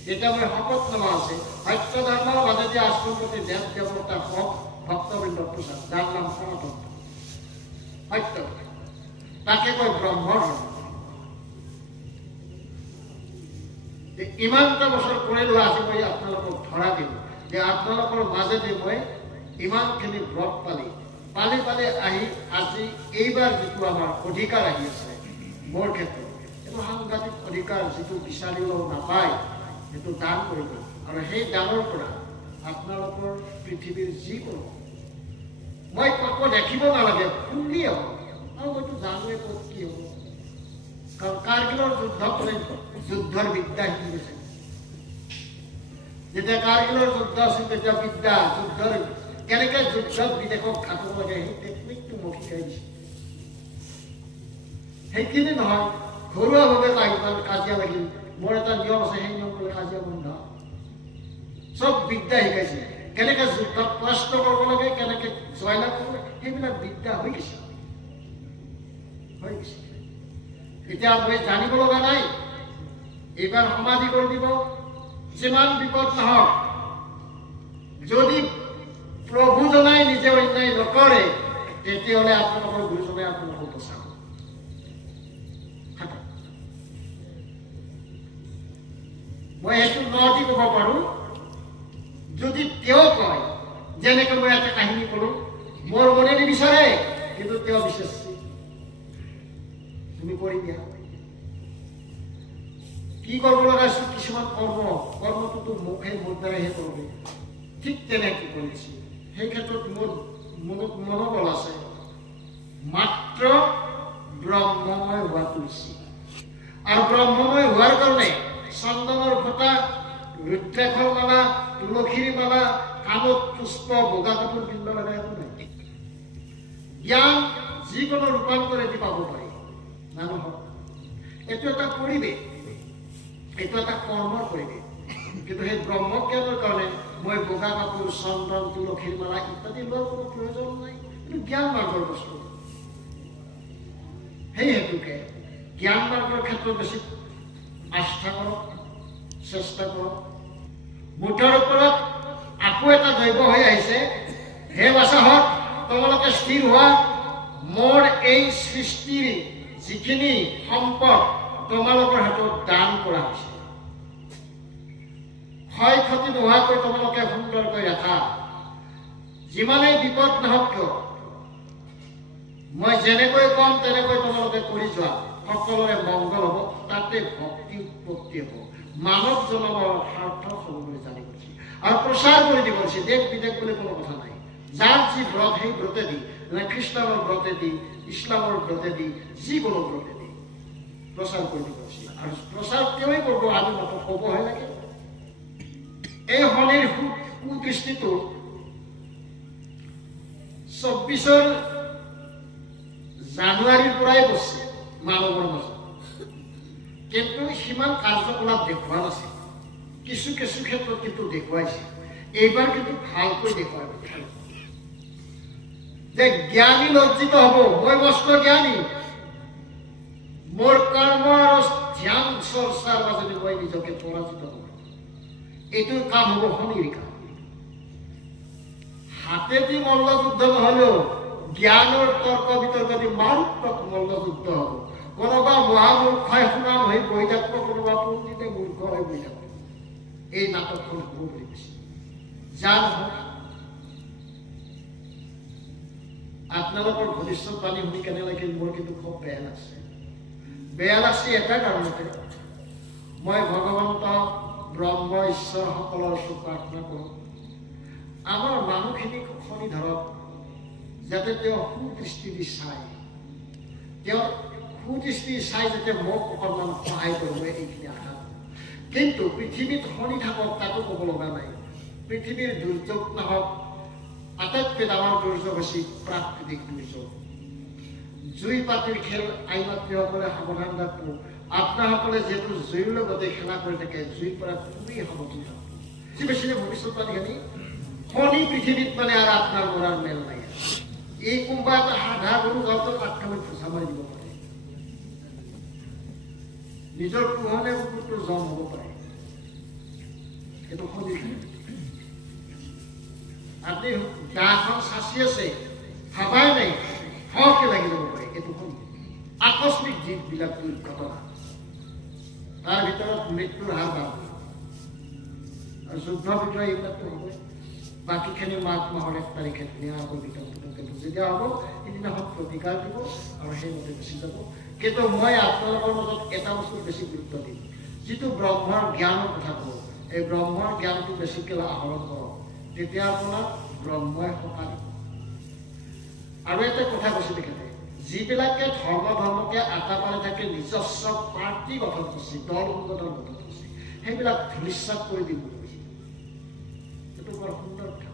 যেতিয়া মই শপতনামা আছে, সত্য ধৰ্মৰ মাজেদি আশ্ৰমপতি দেৱ দেৱতা হওক ভক্তবৃন্দ পূজা, যাৰ নাম সনাতন সত্য, তাকে কয় ব্ৰহ্মৰ ধৰ্ম। ইমানটা বছৰ কৰিলো, আজি মই আপোনালোকক ধৰা দিম যে আপোনালোকৰ মাজেদি মই ইমানখিনি ব্ৰত পালি আহি আজি এইবাৰ যিটো আমাৰ অধিকাৰ আহি আছে মোৰ ক্ষেত্ৰত, এইটো সাংঘাতিক অধিকাৰ, যিটো বিচাৰিলেও নাপায়, সেইটো দান কৰিব। আৰু সেই দানৰ পৰা আপোনালোকৰ পৃথিৱীৰ যিকোনো, মই কাকো দেখিব নালাগে, শুনি হ'ব, আৰু মইতো জানোৱে ক'ত কি হ'ব। কাৰণ কাৰ্গিলৰ যুদ্ধত যুদ্ধৰ বিদ্যা শিকিছে। যেতিয়া কাৰ্গিলৰ যুদ্ধ আছিল তেতিয়া বিদ্যা, যুদ্ধৰ কেনেকে যুদ্ধত বিদেশক ঘাটিব লাগে সেই টেকনিকটো মোক শিকাই দিছে। সেইখিনি নহয়, ঘৰুৱাভাৱে কাজিয়া লাগিল, মোৰ এটা নিয়ম আছে, সেই নিয়ম কৰি কাজিয়া বন্ধ, চব বিদ্যা শিকাইছে। কেনেকে যুদ্ধত কষ্ট কৰিব লাগে, কেনেকে জয়লাভ কৰিব লাগে, সেইবিলাক বিদ্যা হৈ গৈছে। এতিয়া মই জানিব লগা নাই, এইবাৰ সমাধি কৰি দিব, যিমান বিপদ নহওক, যদি প্ৰভুজনাই নিজে অন্যায় নকৰে, তেতিয়াহ'লে আপোনালোকৰ গুৰুজনে আপোনালোকক বচাব। মই সেইটো নটি ক'ব পাৰো, যদি তেওঁ কয়, যেনেকে মই এটা কাহিনী কৰো, মোৰ মনে নিবিচাৰে, কিন্তু তেওঁ বিচাৰিছে, তুমি কৰি দিয়া। কি কৰিব লগা আছে, কিছুমান কৰ্মটোতো মুখে মোৰ দ্বাৰাহে কৰবে, ঠিক তেনেকে কৰিছে। সেই ক্ষেত্ৰত মোৰ মনোবল আছে, মাত্ৰ ব্ৰহ্মময় হোৱাটো উচিত। আৰু ব্ৰহ্মময় হোৱাৰ কাৰণে চন্দনৰ ফটা, ৰুদ্ৰাক্ষৰ মালা, তুলসীৰ মালা, কাণত পুষ্প, বগা কাপোৰ পিন্ধিব লগা একো নাই। জ্ঞান যিকোনো ৰূপান্তৰেদি পাব পাৰি মানুহক। এইটো এটা পৰিৱেশ, এইটো এটা কৰ্মৰ পৰিৱেশ। কিন্তু সেই ব্ৰহ্মজ্ঞানৰ কাৰণে মই বগা কাপোৰ, চন্দন, তুলসীৰ মালা ইত্যাদি লোৱাৰ কোনো প্ৰয়োজন নাই, কিন্তু জ্ঞান মাৰ্গৰ বস্তু। সেই হেতুকে জ্ঞান মাৰ্গৰ ক্ষেত্ৰত বেছি আস্থা কৰক, চেষ্টা কৰক। মুঠৰ ওপৰত আকৌ এটা দ্ৰব্য হৈ আহিছে, হে বাচাহত তোমালোকে স্থিৰ হোৱা, মোৰ এই সৃষ্টিৰ যিখিনি সম্পদ তোমালোকৰ হাতত দান কৰা হৈছে, ক্ষয় ক্ষতি নোহোৱাকৈ তোমালোকে সুন্দৰকৈ ৰাখা। যিমানেই বিপদ নহওক কিয়, মই যেনেকৈ কম তেনেকৈ তোমালোকে কৰি যোৱা, সকলোৰে মংগল হ'ব, তাতে ভক্তি উৎপত্তি হ'ব, মানৱ জন্মৰ সাৰ্থক হ'ব বুলি জানি গৈছে। আৰু প্ৰচাৰ কৰি দিব গৈছে, দেশ বিদেশ বুলি কোনো কথা নাই। যাৰ যি ব্ৰত, সেই ব্ৰতেদি, খ্ৰীষ্টানৰ ব্ৰতেদি, ইছলামৰ ব্ৰতেদি, যিকোনো ব্ৰতেদি প্ৰচাৰ কৰি দিব গৈছে। আৰু প্ৰচাৰ তেওঁই কৰিব, আমি মাত্ৰ ক'বহে লাগে। এই শনিৰ কুদৃষ্টিটো 24 জানুৱাৰীৰ পৰাই বসছে মানৱৰ মাজত, কিন্তু সিমান কাৰ্যকলাপ দেখুওৱা নাছিল। কিছু কিছু ক্ষেত্ৰত কিন্তু দেখুৱাইছে। এইবাৰ কিন্তু ভালকৈ দেখুৱাব যে জ্ঞানী লজ্জিত হ'ব, মই মস্ত জ্ঞানী, মোৰ কৰ্ম আৰু ধ্যান চৰ্চাৰ মাজেদি মই নিজকে পৰাজিত হ'ব। এইটোৰ কাম হ'ব শনিৰ কাম। হাতেদি মল্লযুদ্ধ নহলেও জ্ঞানৰ তৰ্ক বিতৰ্কদি মাৰাত্মক মল্লযুদ্ধ হ'ব। কোনোবা মহামূৰ্খই সুনাম হৈ বহি থাকিব, কোনোবা পণ্ডিতে মূৰ্খ হৈ বহি থাকিব। এই নাটকখন হ'ব বুলি কৈছে। যাৰ আপোনালোকৰ ভৱিষ্যতবাণী শুনি কেনে লাগিল মোৰ কিন্তু খুব বেয়া লাগছে এটা কাৰণতে মই ভগৱন্ত ব্ৰহ্ম ঈশ্বৰসকলৰ ওচৰত প্ৰাৰ্থনা কৰোঁ আমাৰ মানুহখিনিক শনি ধৰক যাতে তেওঁ সুদৃষ্টি দি চায় তেওঁ সুদৃষ্টি চাই যাতে মোক অকণমান সহায় কৰিব এইখিনি আশা কিন্তু পৃথিৱীত শনি থাকক তাতো ক'ব লগা নাই পৃথিৱীৰ দুৰ্যোগ নহওক আটাইতকৈ ডাঙৰ দুৰ্যোগ হৈছে প্ৰাকৃতিক দুৰ্যোগ জুই পাতিৰ খেল আইমাতৃসকলে সাৱধান ৰাখোঁ আপোনাসকলে যিহেতু জুইৰ লগতে খেলা কৰি থাকে জুইৰ পৰা খুবেই সাৱধান ৰাখোঁ যি বেছি ভৱিষ্যতবাণীখিনি শনি পৃথিৱীত মানে আৰু আপোনাৰ মৰাৰ মেল নাই এই কোনোবা এটা সাধা গৰু যাওঁতে আঠখালৈ খোঁচা মাৰি দিব পাৰে নিজৰ পোহনে কুকুৰটো জম হ'ব পাৰে এইটো শনি আপুনি গাখন চাচি আছে ভাবাই নাই সহকে লাগি যাব পাৰে এইটো শনি আকস্মিক যিবিলাক দুৰ্ঘটনা তাৰ ভিতৰত মৃত্যুৰ হাৰ বাঢ়ে আৰু যুদ্ধ বিগ্ৰহ এইবিলাকতো হ'বই বাকীখিনি মাঘ মাহৰ 1 তাৰিখে ধুনীয়াকৈ বিতংকে বুজি দিয়া হ'ব সেইদিনাখন প্ৰতিকাৰ দিব আৰু সেইমতে গুচি যাব কিন্তু মই আপোনালোকৰ মাজত এটা বস্তু বেছি গুৰুত্ব দিম যিটো ব্ৰহ্মৰ জ্ঞানৰ কথা কওঁ এই ব্ৰহ্মৰ জ্ঞানটো বেছিকৈ আহৰণ কৰক তেতিয়া আপোনাৰ ব্ৰহ্মই সকাহ দিব আৰু এটা কথা কৈছে তেখেতে যিবিলাকে ধৰ্মকে আটা পাৰি থাকে নিজস্ব পাৰ্টি গঠন কৰিছে দল সংগঠন গঠন কৰিছে সেইবিলাক ধূলিসাৎ কৰি দিব কৈছে এইটো বৰ সুন্দৰ কথা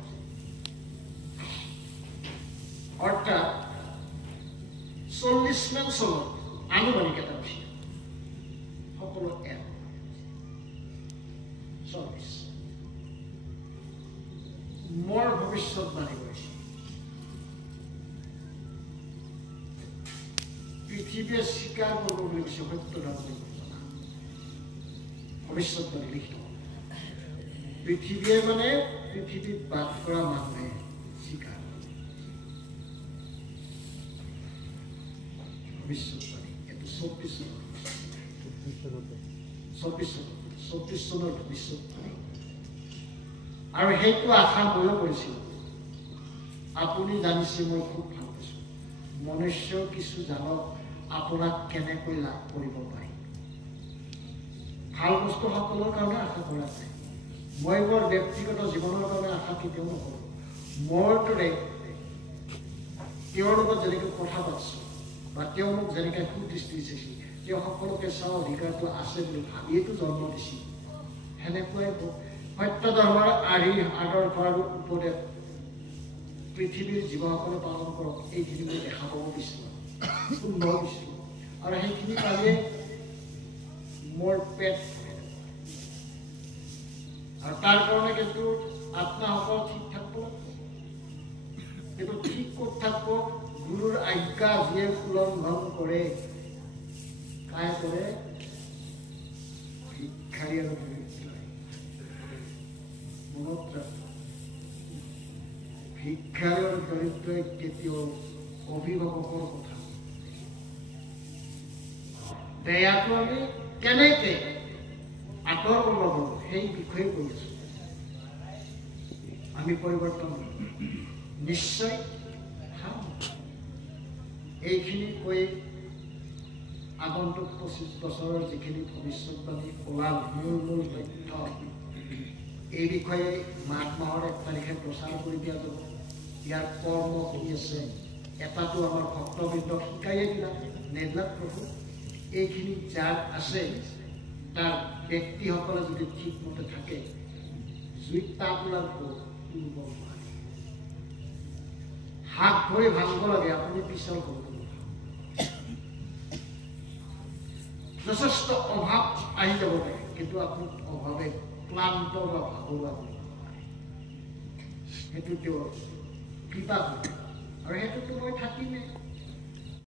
অৰ্থাৎ 40মান চনত আনুমানিক এটা হৈছে সকলো এক 40 মোৰ ভৱিষ্যতবাণী কৰিছে পৃথিৱীয়ে স্বীকাৰ কৰিব বুলি কৈছে সত্য ধৰ্মী ঘটনা ভৱিষ্যতবাণী লিখিত পৃথিৱীয়ে মানে পৃথিৱীত বাস কৰা মানুহে স্বীকাৰ ভৱিষ্যতবাণী এইটো 24 চনৰ ভৱিষ্যতবাণী আৰু সেইটো আশা ময়ো কৰিছিলোঁ আপুনি জানিছে মই খুব ভাল পাইছোঁ মনুষ্য কিছু জানক আপোনাক কেনেকৈ লাভ কৰিব পাৰি ভাল বস্তু সকলৰ কাৰণে আশা কৰা যায় মই মোৰ ব্যক্তিগত জীৱনৰ কাৰণে আশা কেতিয়াও নকৰোঁ মোৰ দৰে তেওঁৰ লগত যেনেকৈ কথা পাতিছোঁ বা তেওঁ মোক যেনেকৈ সুদৃষ্টি দিছে তেওঁ সকলোকে চোৱা অধিকাৰটো আছে বুলি ভাবিয়েতো জন্ম দিছিল সেনেকুৱাই সত্য ধৰ্মৰ আদৰ্শ আৰু উপদেশ পৃথিৱীৰ জীৱসকলে পালন কৰক এইখিনি মই দেখা পাব বিচাৰোঁ সুন্দৰ বিচাৰোঁ আৰু সেইখিনি পালে মোৰ পেট আৰু তাৰ কাৰণে কিন্তু আপোনাসকল ঠিক থাকিব কিন্তু ঠিক ক'ত থাকিব গুৰুৰ আজ্ঞা যিয়ে উলংঘন কৰে কাই কৰে ভিক্ষাৰী আৰু মনত ভিক্ষাৰী আৰু দৰিদ্ৰই কেতিয়াও অভিভাৱকৰ কথা বেয়াটো আমি কেনেকৈ আঁতৰ কৰিব পাৰোঁ সেই বিষয়ে কৈ আছোঁ আমি পৰিৱৰ্তন নিশ্চয় এইখিনি কৈ আগন্তুক 25 বছৰৰ যিখিনি ভৱিষ্যতবাণী ওলাল মূল তথ্য এই বিষয়ে মাঘ মাহৰ 1 তাৰিখে প্ৰচাৰ কৰি দিয়া যাব ইয়াৰ কৰ্ম কি আছে এটাটো আমাৰ ভক্তবৃন্দক শিকাইয়ে দিলা নেদলাক প্ৰভু এইখিনি যাৰ আছে তাৰ ব্যক্তিসকলে যদি ঠিকমতে থাকে জুইত তাপ ওলাব তুলিব নোৱাৰে হাত ভৰি ভাঙিব লাগে আপুনি পিছল কৰিব যথেষ্ট অভাৱ আহি যাব পাৰে কিন্তু আপুনি অভাৱে ক্লান্ত বা ভাগৰুৱা কৰিব নোৱাৰে সেইটো তেওঁৰ কৃপা কৰে আৰু সেইটোতো মই থাকিমেই